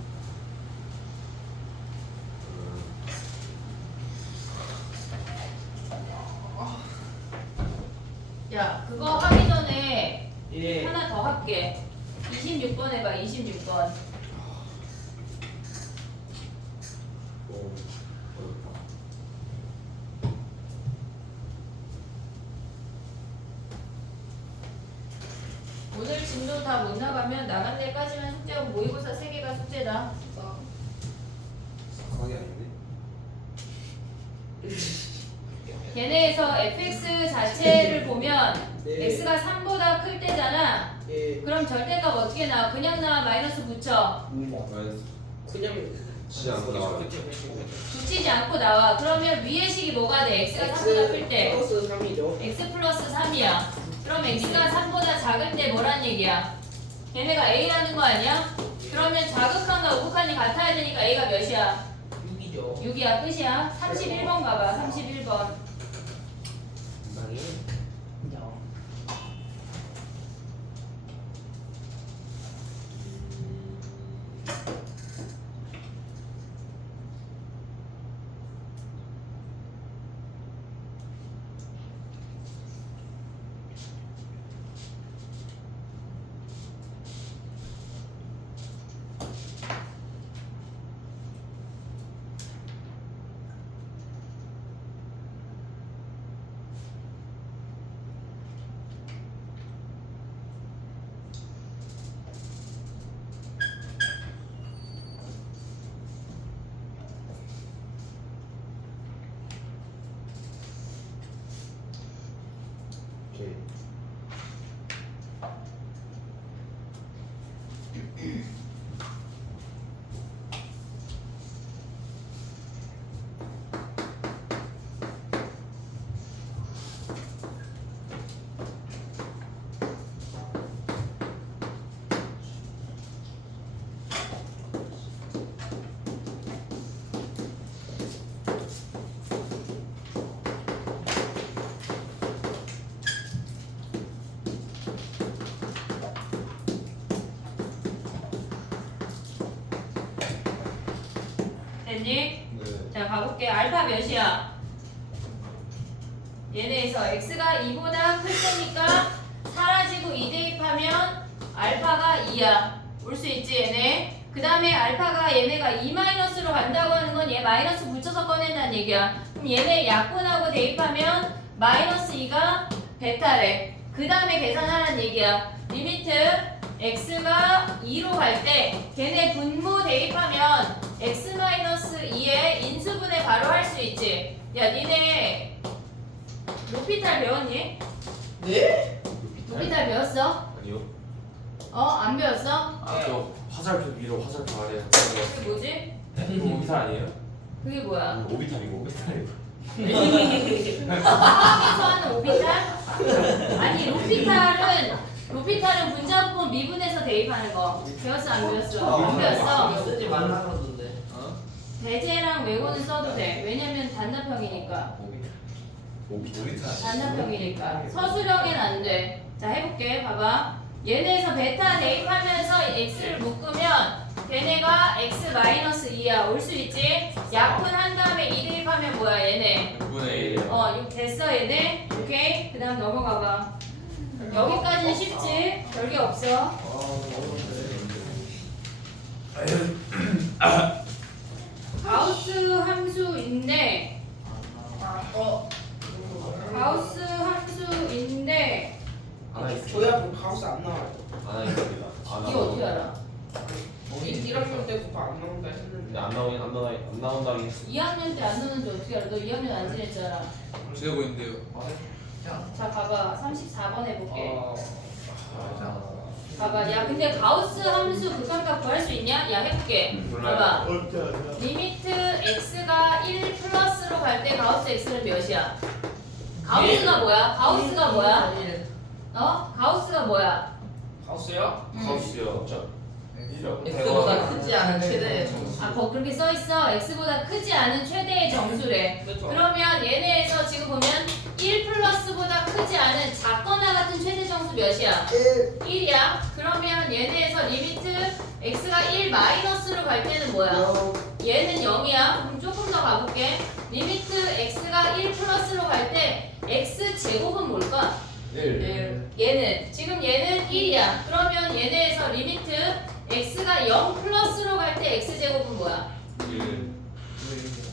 야, 그거 하기 전에 예. 하나 더 할게. 26번 해봐. 26번. 너무 어렵다. 오늘 진도 다 못 나가면 나간 데까지만 숙제하고 모의고사 3개가 숙제다. 사상이 아닌데? 걔네에서 fx 자체를 보면 네. x가 3보다 클 때잖아. 예. 그럼 절대값 어떻게 나와? 그냥 나와? 마이너스 붙여? 마이너스 그냥 치 않고 나와. 붙이지 않고 나와. 그러면 위의 식이 뭐가 돼? x가 3보다 클 때. 플러스 3이죠. x 플러스 3이야. 그럼 x가 3보다 작을 때 뭐란 얘기야? 걔네가 a라는 거 아니야? 그러면 자극한과 우극한이 같아야 되니까 a가 몇이야? 6이죠. 6이야. 끝이야. 31번 가봐. 31번. 오케이. 됐니? 네. 자, 가볼게. 알파 몇이야? 얘네에서 x가 2보다 클 테니까 사라지고 2 대입하면 알파가 2야. 올 수 있지 얘네? 그 다음에 알파가 얘네가 2-로 간다고 하는 건 얘 마이너스 붙여서 꺼낸다는 얘기야. 그럼 얘네 약분하고 대입하면 마이너스 2가 베타래. 그 다음에 계산하라는 얘기야. 리미트 x가 2로 갈 때 걔네 분모 대입하면 x-2의 인수분해 바로 할 수 있지. 야 니네 로피탈 배웠니? 네? 로피탈 배웠어? 아니요. 안 배웠어? 아저 화살표 위로 화살표 아래. 그게 뭐지? 그거 오비탈 아니에요? 그게 뭐야? 오비탈이고 오비탈이고. 화학에서 하는 오비탈? 아니 로피탈은 분자부분 미분해서 대입하는 거. 배웠어 안 배웠어? 안 배웠어? 쓰지 말라 그러던데. 대제랑 외고는 써도 돼. 왜냐면 단답형이니까. 오비탈. 단답형이니까. 서술형엔 안 돼. 자 해볼게. 봐봐. 얘네에서 베타 대입하면서 x를 묶으면 걔네가 x-2야. 올 수 있지? 약분한 다음에 2 대입하면 뭐야 얘네? 6분의 1이요. 6 됐어 얘네. 오케이. 그 다음 넘어가봐. 여기까지는 쉽지? 별게 없어. 가우스 함수인데 가우스 함수인데 하나 있어. 저야 뭐 가우스 안 나와요. 하나 있습니다. 이거 어떻게 알아? 1학년 때부터 안 나온다 했는데. 근데 안 나온다긴 했어. 2학년 때 안 나오는지 어떻게 알아? 너 2학년 안 지냈잖아. 지내 보이는데요. 자 봐봐 34번 해볼게. 아, 봐봐 야 근데 가우스 함수 극한값 구할 수 있냐? 야 해볼게. 봐봐 리미트 x가 1 플러스로 갈 때 가우스 x는 몇이야? 가우스가 뭐야? 가우스가 뭐야? 가우스가 뭐야? 가우스요? 가우스요. x보다 크지 않은 최대 정수. 그렇게 써있어. x보다 크지 않은 최대의 정수래. 그렇죠. 그러면 얘네에서 지금 보면 1 플러스보다 크지 않은 작거나 같은 최대 정수 몇이야? 1이야. 그러면 얘네에서 리미트 x가 1 마이너스로 갈 때는 뭐야? 얘는 0이야. 그럼 조금 더 가볼게. 리미트 x가 1 플러스로 갈 때 x 제곱은 뭘까? 1. 얘는 지금 얘는 1이야. 그러면 얘네에서 리미트 x가 0 플러스로 갈 때 x 제곱은 뭐야? 1.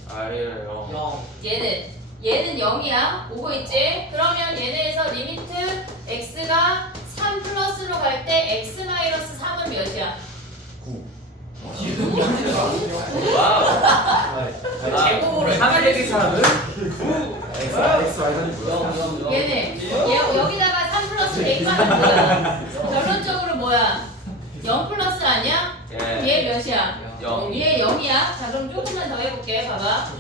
아래요. 0. 얘는 0이야. 오고 있지? 그러면 얘네에서 리미트 x가 3 플러스로 갈 때 x 마이너스 3은 몇이야? 9. 와우. 제곱으로 3의 3은? X 마이너스 뭐야? 0. 얘 여기다가 3 플러스 대입하는 거야. 결론적으로 뭐야? 0 플러스 아니야? 예. 얘 몇이야? 0. 얘 0이야. 자 그럼 조금만 더 해볼게. 봐봐.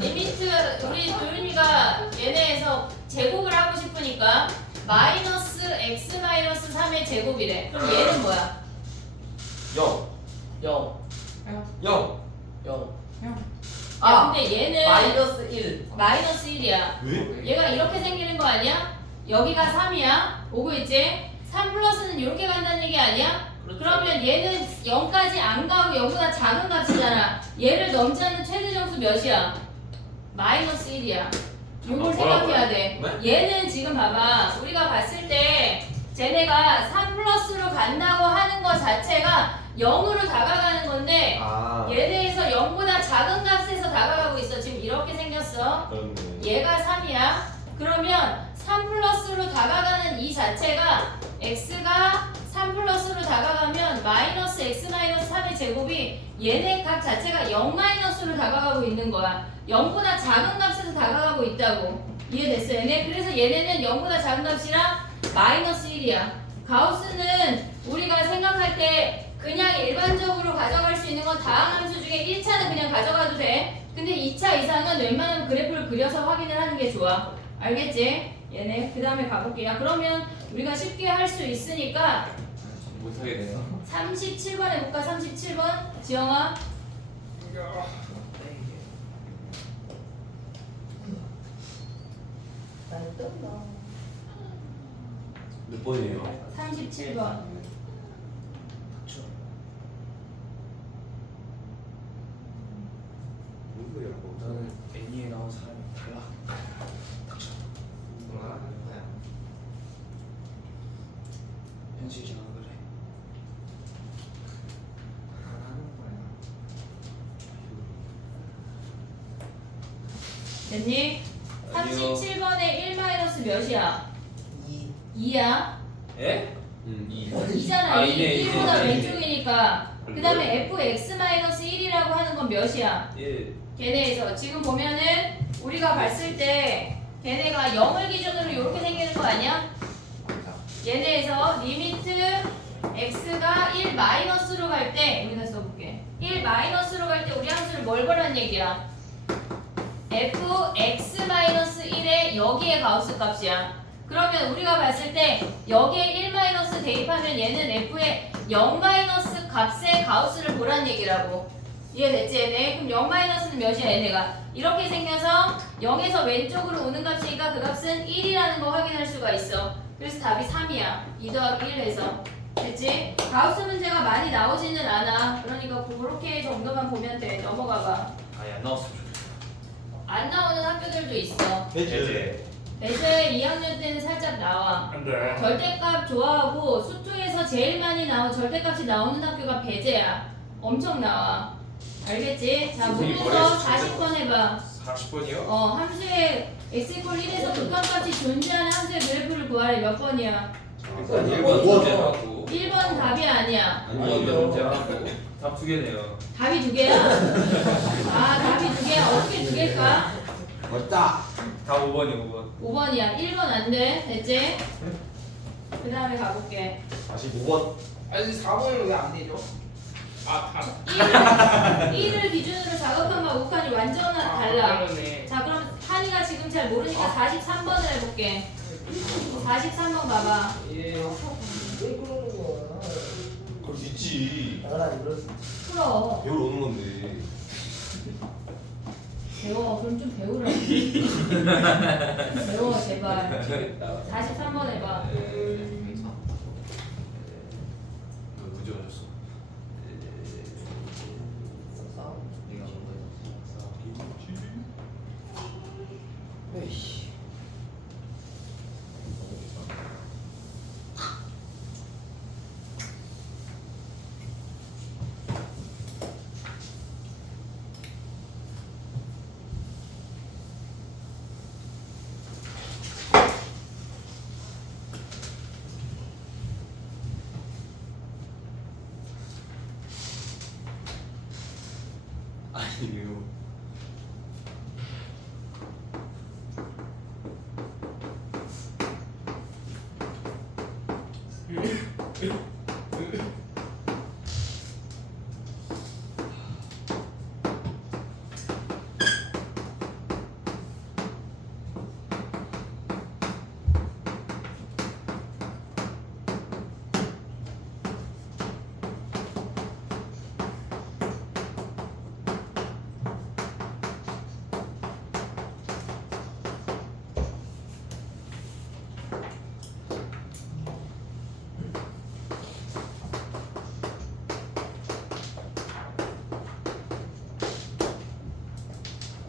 리미트 우리 도윤이가 얘네에서 제곱을 하고 싶으니까 마이너스 x 마이너스 3의 제곱이래. 그럼 얘는 뭐야? 0. 0. 0. 0. 야 근데 얘는 마이너스 1. 마이너스 1이야. 왜? 얘가 이렇게 생기는 거 아니야? 여기가 3이야. 오고 있지? 3 플러스는 이렇게 간다는 얘기 아니야? 그러면 얘는 0까지 안 가고 0보다 작은 값이잖아. 얘를 넘지 않는 최대 정수 몇이야? 마이너스 1이야. 이걸 생각해야 돼. 얘는 지금 봐봐. 우리가 봤을 때 쟤네가 3 플러스로 간다고 하는 거 자체가 0으로 다가가는 건데 아. 얘네에서 0보다 작은 값에서 다가가고 있어. 지금 이렇게 생겼어. 그렇네. 얘가 3이야. 그러면 3 플러스로 다가가는 이 자체가 x가 3 플러스로 다가가면 마이너스 x 마이너스 3의 제곱이 얘네 값 자체가 0 마이너스로 다가가고 있는 거야. 0보다 작은 값에서 다가가고 있다고. 이해됐어 얘네? 그래서 얘네는 0보다 작은 값이랑 마이너스 1이야. 가우스는 우리가 생각할 때 그냥 일반적으로 가져갈 수 있는 건 다항함수 중에 1차는 그냥 가져가도 돼. 근데 2차 이상은 웬만하면 그래프를 그려서 확인을 하는 게 좋아. 알겠지? 얘네 그 다음에 가볼게요. 그러면 우리가 쉽게 할 수 있으니까 못하겠네요. 37번 해볼까? 37번 지영아. 몇 번이에요? 37번. 무슨 소리야? 나는 애니에 나온 사람이 달라. 현실이잖아 그래. 됐니? 37번에 1 마이너스 몇이야? 2야? 에? 2. 2잖아. 아, 1보다 이네. 왼쪽이니까. 그 다음에 fx 마이너스 1이라고 하는 건 몇이야? 1. 걔네에서 지금 보면은 우리가 봤을 때 걔네가 0을 기준으로 이렇게 생기는 거 아니야? 얘네에서 리미트 x가 1 마이너스로 갈 때 여기다 써볼게. 1 마이너스로 갈 때 우리 함수를 뭘 보란 얘기야? fx 마이너스 1에 여기에 가우스 값이야. 그러면 우리가 봤을 때 여기에 1 마이너스 대입하면 얘는 f의 0 마이너스 값의 가우스를 보란 얘기라고. 이해됐지 얘네? 그럼 0 마이너스는 몇이야 얘네가? 이렇게 생겨서 0에서 왼쪽으로 오는 값이니까 그 값은 1이라는 거 확인할 수가 있어. 그래서 답이 3이야. 2 더하기 1 해서. 됐지? 가우스 문제가 많이 나오지는 않아. 그러니까 그렇게 정도만 보면 돼. 넘어가봐. 아니 안 나왔으면 좋겠어. 안 나오는 학교들도 있어. 배제. 배제 2학년 때는 살짝 나와. 안돼. 절대값 좋아하고 수 중에서 제일 많이 나온 절대값이 나오는 학교가 배제야. 엄청 나와. 알겠지? 자, 선생님 문부터 머리에서 40번 해봐. 40번이요? 함수의 x=1에서 극한값이 존재하는 함수의 그래프를 구하래. 몇 번이야? 일단 1번 번. 존재하고 1번 답이 아니야. 5번도 존재하고 답 2개네요. 답이 2개야? 아, 답이 2개야. 어떻게 2개일까? 맞다. 다 5번이요 5번. 5번이야. 1번 안 돼. 됐지? 그 다음에 가볼게. 45번. 아니 4번은 왜 안 되죠? 아 다. 1을 기준으로 작업한과 우칸이 완전 달라. 그러네. 자, 그럼 한이가 지금 잘 모르니까 43번을 해볼게. 43번 봐봐. 예. 왜 그러는 거야? 그럴 수 있지. 나랑 이럴 수 풀어. 배우러 오는 건데. 배워. 그럼 좀 배우라. 배워, 제발. 있겠다. 43번 해봐. 문제 맞았어. 네가 에이씨. 아니 이거.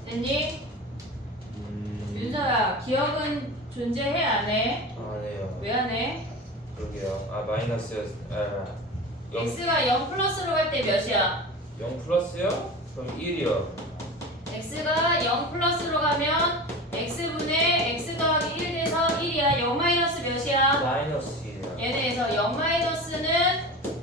됐니? 윤서야, 기억은 존재해 안 해? 안 해요. 왜 안 해? 그러게요. 아 마이너스 0 x가 0 플러스로 갈 때 몇이야? 플러스요? 그럼 1이요. x가 0 플러스로 가면 x분의 x 더하기 1 돼서 1이야. 0 마이너스 몇이야? 마이너스 1이요. 얘네에서 0 마이너스는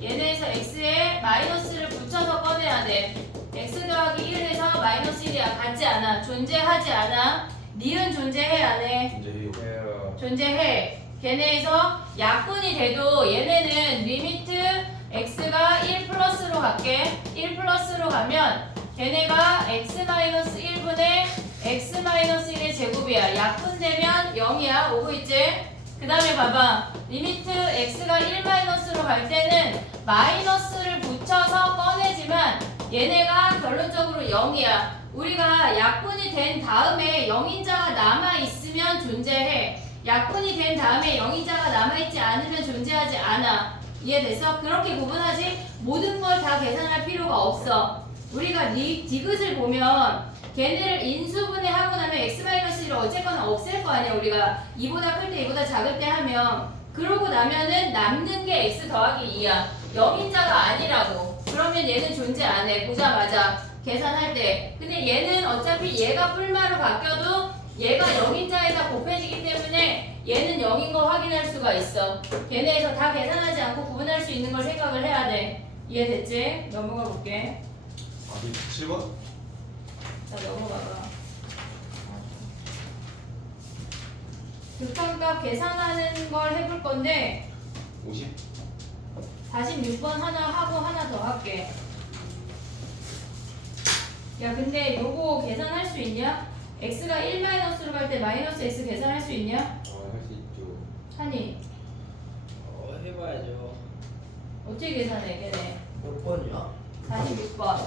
얘네에서 x에 마이너스를 붙여서 꺼내야 돼. x 더하기 1 해서 마이너스 1이야. 같지 않아. 존재하지 않아. 니은 존재해 안 해? 이제 해요. 해요. 존재해. 걔네에서 약분이 돼도 얘네는 리미트 x가 1 플러스로 갈게. 1 플러스로 가면 걔네가 x-1분의 x-1의 제곱이야. 약분되면 0이야. 오고 있지? 그 다음에 봐봐. 리미트 x가 1-로 갈 때는 마이너스를 붙여서 꺼내지만 얘네가 결론적으로 0이야. 우리가 약분이 된 다음에 0인자가 남아있으면 존재해. 약분이 된 다음에 0인자가 남아있지 않으면 존재하지 않아. 이해됐어? 그렇게 구분하지 모든 걸 다 계산할 필요가 없어. 우리가 디귿을 보면 걔네를 인수분해 하고 나면 x-1을 어쨌거나 없앨 거 아니야. 우리가 2보다 클 때 2보다 작을 때 하면 그러고 나면은 남는 게 x 더하기 2야. 0인자가 아니라고. 그러면 얘는 존재 안 해. 보자마자 계산할 때. 근데 얘는 어차피 얘가 뿔마로 바뀌어도 얘가 0인자에다 곱해지기 때문에 얘는 0인 거 확인할 수가 있어. 걔네에서 다 계산하지 않고 구분할 수 있는 걸 생각을 해야 돼. 이해됐지? 넘어가 볼게. 7번? 자, 넘어가봐. 극한값 계산하는 걸 해볼 건데 50? 46번 하나 하고 하나 더 할게. 야, 근데 요거 계산할 수 있냐? x가 1-로 갈 때 마이너스 x 계산할 수 있냐? 할 수 있죠. 한이 해봐야죠. 어떻게 계산해 걔네? 몇 번이야? 46번.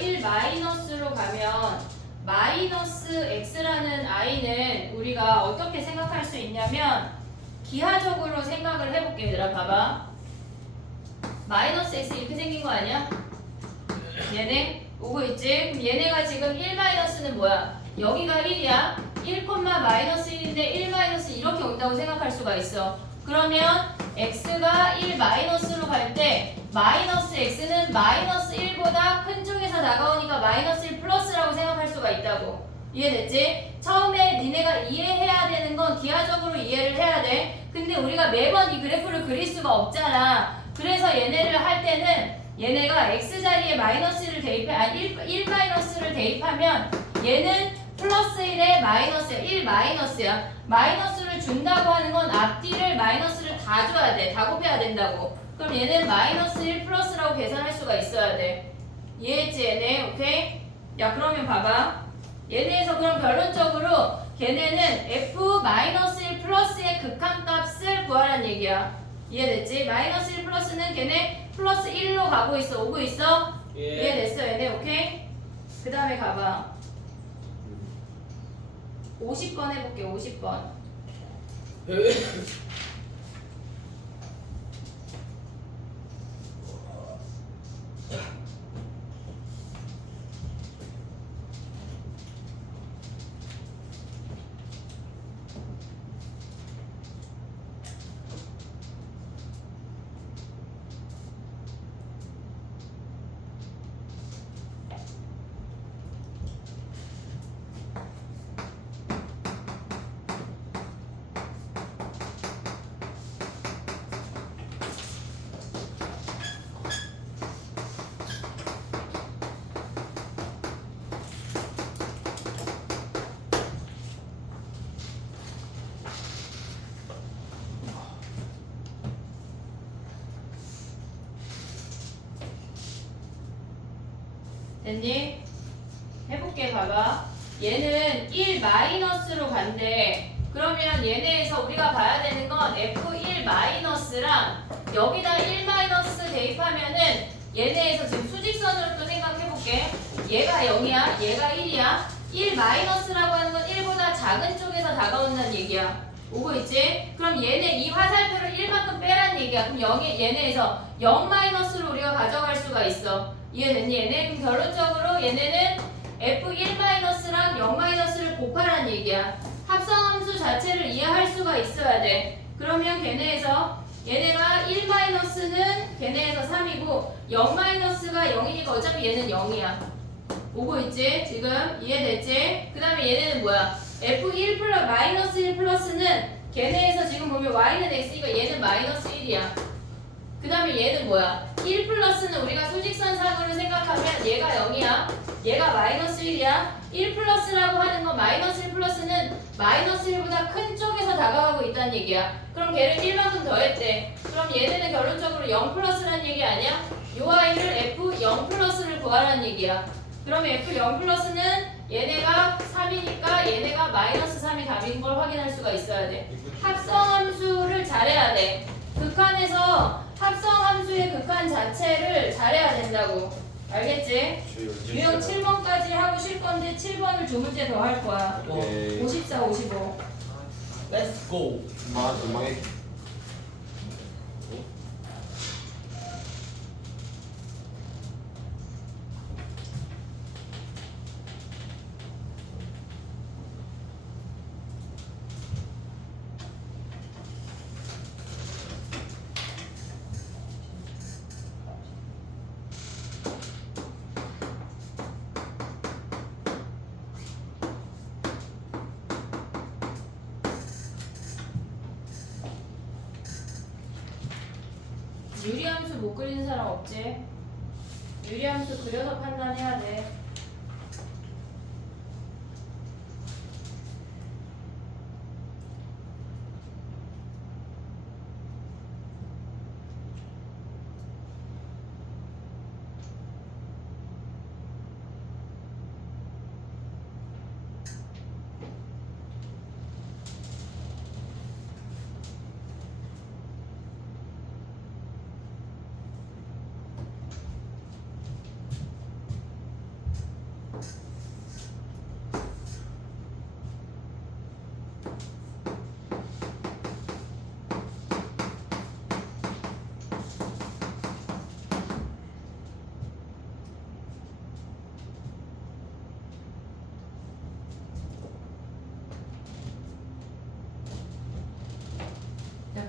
1 마이너스로 가면 마이너스 x라는 i는 우리가 어떻게 생각할 수 있냐면 기하적으로 생각을 해볼게. 얘들아 봐봐. 마이너스 x 이렇게 생긴 거 아니야? 얘네 오고 있지? 그럼 얘네가 지금 1 마이너스는 뭐야? 여기가 1이야. 1, 마이너스 1인데 1 마이너스 이렇게 온다고 생각할 수가 있어. 그러면 x가 1 마이너스로 갈 때 마이너스 x는 마이너스 1보다 큰 쪽에서 다가오니까 마이너스 1 플러스라고 생각할 수가 있다고. 이해됐지? 처음에 니네가 이해해야 되는 건 기하적으로 이해를 해야 돼. 근데 우리가 매번 이 그래프를 그릴 수가 없잖아. 그래서 얘네를 할 때는 얘네가 x자리에 마이너스를 대입해, 1 마이너스를 대입하면 얘는 플러스 1에 마이너스야. 1 마이너스야. 마이너스를 준다고 하는 건 앞뒤를 마이너스를 다 줘야 돼. 다 곱해야 된다고. 그럼 얘는 마이너스 1 플러스라고 계산할 수가 있어야 돼. 이해했지 얘네? 오케이? 야 그러면 봐봐. 얘네에서 그럼 결론적으로 걔네는 f 마이너스 1 플러스의 극한값을 구하라는 얘기야. 이해됐지? 마이너스 1 플러스는 걔네 플러스 1로 가고 있어. 오고 있어? 이해됐어 얘네? 오케이? 그 다음에 가봐. 50번 해볼게. 50번. 됐니? 해볼게. 봐봐. 얘는 1 마이너스로 간대. 그러면 얘네에서 우리가 봐야 되는 건 f1 마이너스랑 여기다 1 마이너스 대입하면은 얘네에서 지금 수직선으로 또 생각해볼게. 얘가 0이야. 얘가 1이야. 1 마이너스라고 하는 건 1보다 작은 쪽에서 다가온다는 얘기야. 오고 있지? 그럼 얘네 이 화살표를 1만큼 빼라는 얘기야. 그럼 얘네에서 0 마이너스로 우리가 가져갈 수가 있어. 이해됐니 얘네? 그럼 결론적으로 얘네는 f1-랑 0-를 곱하라는 얘기야. 합성함수 자체를 이해할 수가 있어야 돼. 그러면 걔네에서 얘네가 1-는 걔네에서 3이고 0-가 0이니까 어차피 얘는 0이야. 오고 있지? 지금 이해됐지? 그 다음에 얘네는 뭐야? f1 플러스 마이너스 1 플러스는 걔네에서 지금 보면 y는 x니까 얘는 마이너스 1이야. 그 다음에 얘는 뭐야? 1 플러스는 우리가 수직선상으로 생각하면 얘가 0이야. 얘가 마이너스 1이야. 1 플러스라고 하는 건 마이너스 1 플러스는 마이너스 1보다 큰 쪽에서 다가가고 있다는 얘기야. 그럼 걔를 1만큼 더했대. 그럼 얘네는 결론적으로 0 플러스라는 얘기 아니야? 요 아이를 f0 플러스를 구하라는 얘기야. 그러면 f0 플러스는 얘네가 3이니까 얘네가 마이너스 3이 답인 걸 확인할 수가 있어야 돼. 합성함수를 잘해야 돼. 극한에서 합성함수의 극한 자체를 잘해야 된다고. 알겠지? 유형 7번까지 하고 쉴 건데 7번을 두 문제 더 할 거야. 오케이. 54, 55. Let's go. 아 전망해. 유리함수 못 그리는 사람 없지? 유리함수 그려서 판단해야 돼.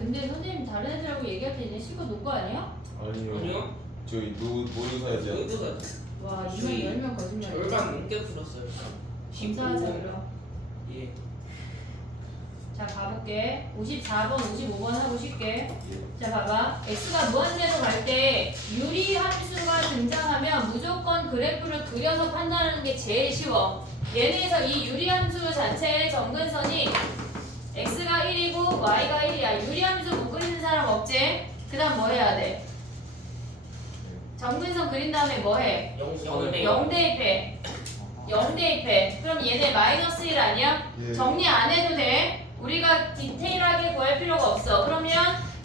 근데 선생님 다른 애들하고 얘기할 때 얘네 실컷 논 거 아니야? 아니요. 아니요? 저희 모두 사야지. 여기가 와 저희 2만 10명 거짓말. 절반 넘게 풀었어요. 감사하자 그럼. 예. 자 가볼게. 54번, 55번 하고 쉽게. 예. 자 봐봐. x가 무한대로 갈 때 유리 함수가 등장하면 무조건 그래프를 그려서 판단하는 게 제일 쉬워. 얘네에서 이 유리 함수 자체의 점근선이 x가 1이고 y가 1이야. 유리 함수 못 그리는 사람 없지? 그 다음 뭐 해야 돼? 점근선 그린 다음에 뭐 해? 영대. 0 대입해. 0 대입해. 그럼 얘네 마이너스 1 아니야? 예. 정리 안 해도 돼. 우리가 디테일하게 구할 필요가 없어. 그러면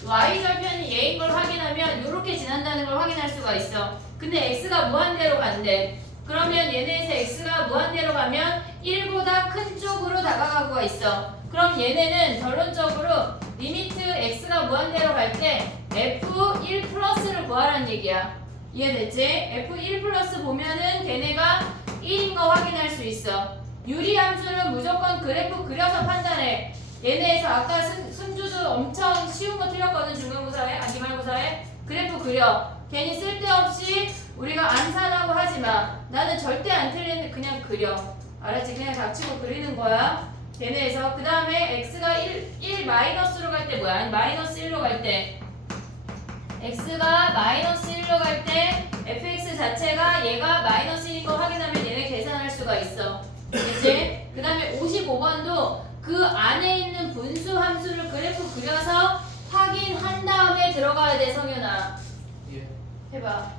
y절편이 얘인 걸 확인하면 이렇게 지난다는 걸 확인할 수가 있어. 근데 x가 무한대로 간대. 그러면 얘네에서 x가 무한대로 가면 1보다 큰 쪽으로 다가가고 있어. 그럼 얘네는 결론적으로 리미트 x가 무한대로 갈 때 f1 플러스를 구하라는 얘기야. 이해됐지? f1 플러스 보면은 걔네가 1인 거 확인할 수 있어. 유리 함수는 무조건 그래프 그려서 판단해. 얘네에서 아까 승주도 엄청 쉬운 거 틀렸거든. 중간고사에, 기말고사에. 그래프 그려. 괜히 쓸데없이 우리가 안 사라고 하지 마. 나는 절대 안 틀리는데 그냥 그려. 알았지? 그냥 닥치고 그리는 거야. 걔네에서 그 다음에 x가 1 마이너스로 갈 때 뭐야? 아니 마이너스 1로 갈 때 x가 마이너스 1로 갈 때 fx 자체가 얘가 마이너스 1인 거 확인하면 얘네 계산할 수가 있어. 그치? 그 다음에 55번도 그 안에 있는 분수 함수를 그래프 그려서 확인한 다음에 들어가야 돼, 성현아. 예. 해봐.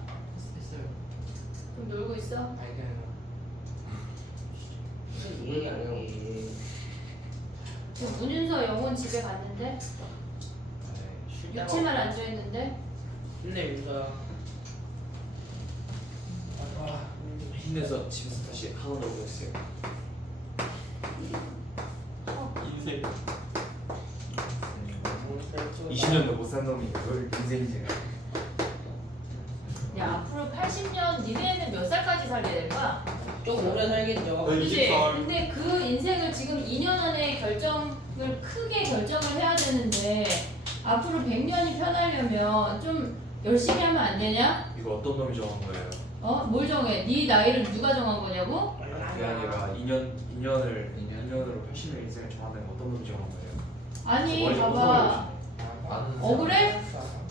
했어요. 그럼 놀고 있어? 아니 그냥 무슨 얘기 안 해요? 지금 문윤서 영혼 집에 갔는데? 육체만 앉아있는데? 근데 윤서야. 힘내서 집에서 다시 하나 더 보냈어요. 인생. 20년도 못 산 놈이 그걸 인생이지. 야 앞으로 80년 니네는 몇 살까지 살게 될까? 좀 오래 살겠죠. 네. 그치? 24. 근데 그 인생을 지금 2년 안에 결정을 크게 결정을 해야 되는데 앞으로 100년이 편하려면 좀 열심히 하면 안 되냐? 이거 어떤 놈이 정한 거예요? 어? 뭘 정해? 네 나이를 누가 정한 거냐고? 그게 아니라 2년으로 80년 인생을 정한다는 건 어떤 놈이 정한 거예요? 아니 머리 봐봐. 억울해?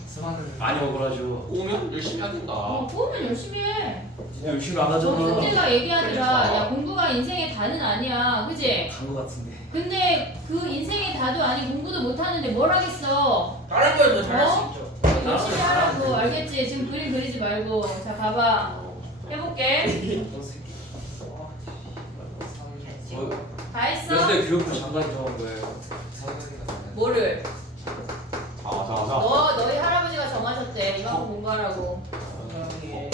수많은 많이 억울하죠. 오면 열심히 해야 된다. 뽑으면 열심히 해. 진짜 열심히 안 저 하잖아. 그때가 얘기하더라. 그러니까. 야 공부가 인생의 다는 아니야. 그지? 간거 같은데. 근데 그 인생의 다도 아니 공부도 못하는데 뭘 하겠어. 다른 걸 더 잘할 수 있죠. 열심히 하라고. 알겠지? 지금 그림 그리지 말고. 자 봐봐. 해볼게. 다 했어? 근데 교육부 장관이 정한 거예요. 뭐를? 자, 자, 자. 너희 할아버지가 정하셨대. 이만큼 공부하라고. 예.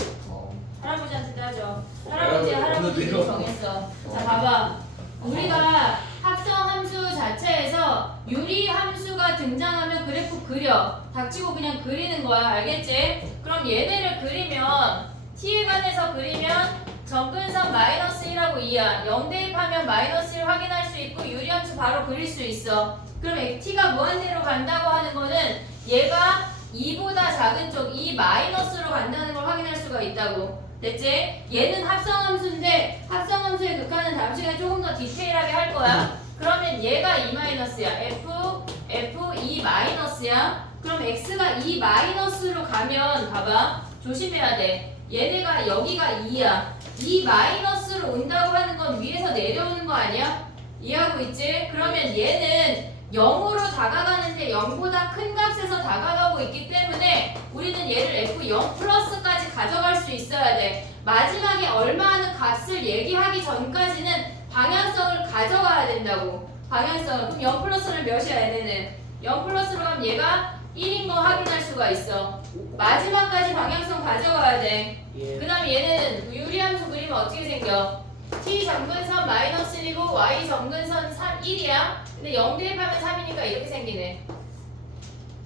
할아버지한테 따져. 할아버지가 정했어. 자 봐봐. 우리가 합성함수 자체에서 유리함수가 등장하면 그래프 그려. 닥치고 그냥 그리는 거야. 알겠지? 그럼 얘네를 그리면 t에 관해서 그리면 접근선 마이너스 1하고 2야. 0 대입하면 마이너스 1 확인할 수 있고 유리함수 바로 그릴 수 있어. 그럼 t가 무한대로 간다고 하는 거는 얘가 2보다 작은 쪽 2 마이너스로 간다는 걸 확인할 수가 있다고. 됐지? 얘는 합성함수인데 합성함수의 극한은 다음 시간에 조금 더 디테일하게 할 거야. 그러면 얘가 2 마이너스야. f 2 마이너스야. 그럼 x가 2 마이너스로 가면 봐봐. 조심해야 돼. 얘네가 여기가 2야. 2 마이너스로 온다고 하는 건 위에서 내려오는 거 아니야? 이해하고 있지? 그러면 얘는 0으로 다가가는데 0보다 큰 값에서 다가가고 있기 때문에 우리는 얘를 f0 플러스까지 가져갈 수 있어야 돼. 마지막에 얼마 하는 값을 얘기하기 전까지는 방향성을 가져가야 된다고. 방향성을. 그럼 0 플러스는 몇이야 얘네는? 0 플러스로 가면 얘가 1인 거 확인할 수가 있어. 마지막까지 방향성 가져가야 돼. 예. 그 다음에 얘는 유리함수 그리면 어떻게 생겨? t 점근선 마이너스 1이고 y 점근선 1이야. 근데 0 대입하면 3이니까 이렇게 생기네.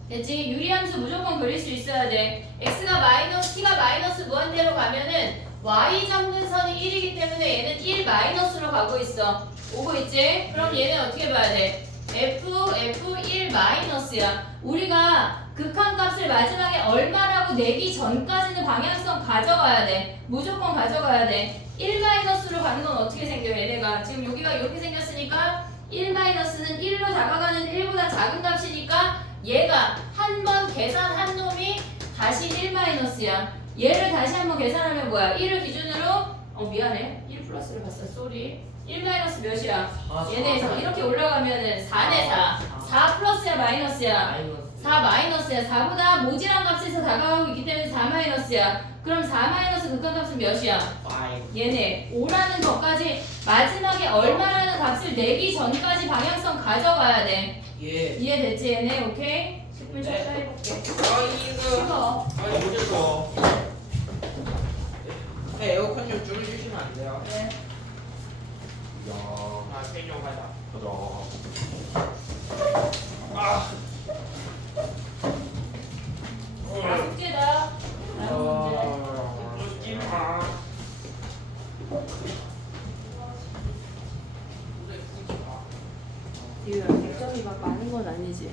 됐지? 유리함수 무조건 그릴 수 있어야 돼. t가 마이너스 무한대로 가면은 y 점근선이 1이기 때문에 얘는 1 마이너스로 가고 있어. 오고 있지? 그럼 얘는 어떻게 봐야 돼? F1 마이너스야. 우리가 극한값을 마지막에 얼마라고 내기 전까지는 방향성 가져가야 돼. 무조건 가져가야 돼. 1 마이너스로 가는 건 어떻게 생겨 얘네가? 지금 여기가 이렇게 생겼으니까 1 마이너스는 1로 다가가는 1보다 작은 값이니까 얘가 한 번 계산한 놈이 다시 1 마이너스야. 얘를 다시 한번 계산하면 뭐야? 1을 기준으로 미안해. 1 플러스를 봤어. 쏘리. 1 마이너스 몇이야? 얘네에서 이렇게 올라가면은 4네 4. 4 플러스야 마이너스야? 마이너스 4 마이너스야. 4보다 모질한 값에서 다가가고 있기 때문에 4 마이너스야. 그럼 4 마이너스 극한값은 몇이야? 5 얘네 5라는 것까지 마지막에 얼마라는 값을 내기 전까지 방향성 가져가야 돼. 예 이해됐지 얘네? 오케이? 10분 쉬었다 해볼게. 쉬워. 아니 이거 에어컨 좀 줄여주시면 안 돼요? 네. 야 아 팬좀 가자. 가자. 아. 다 숙제다. 다음 문제. 웃지 마. 이거 100점이 막 많은 건 아니지.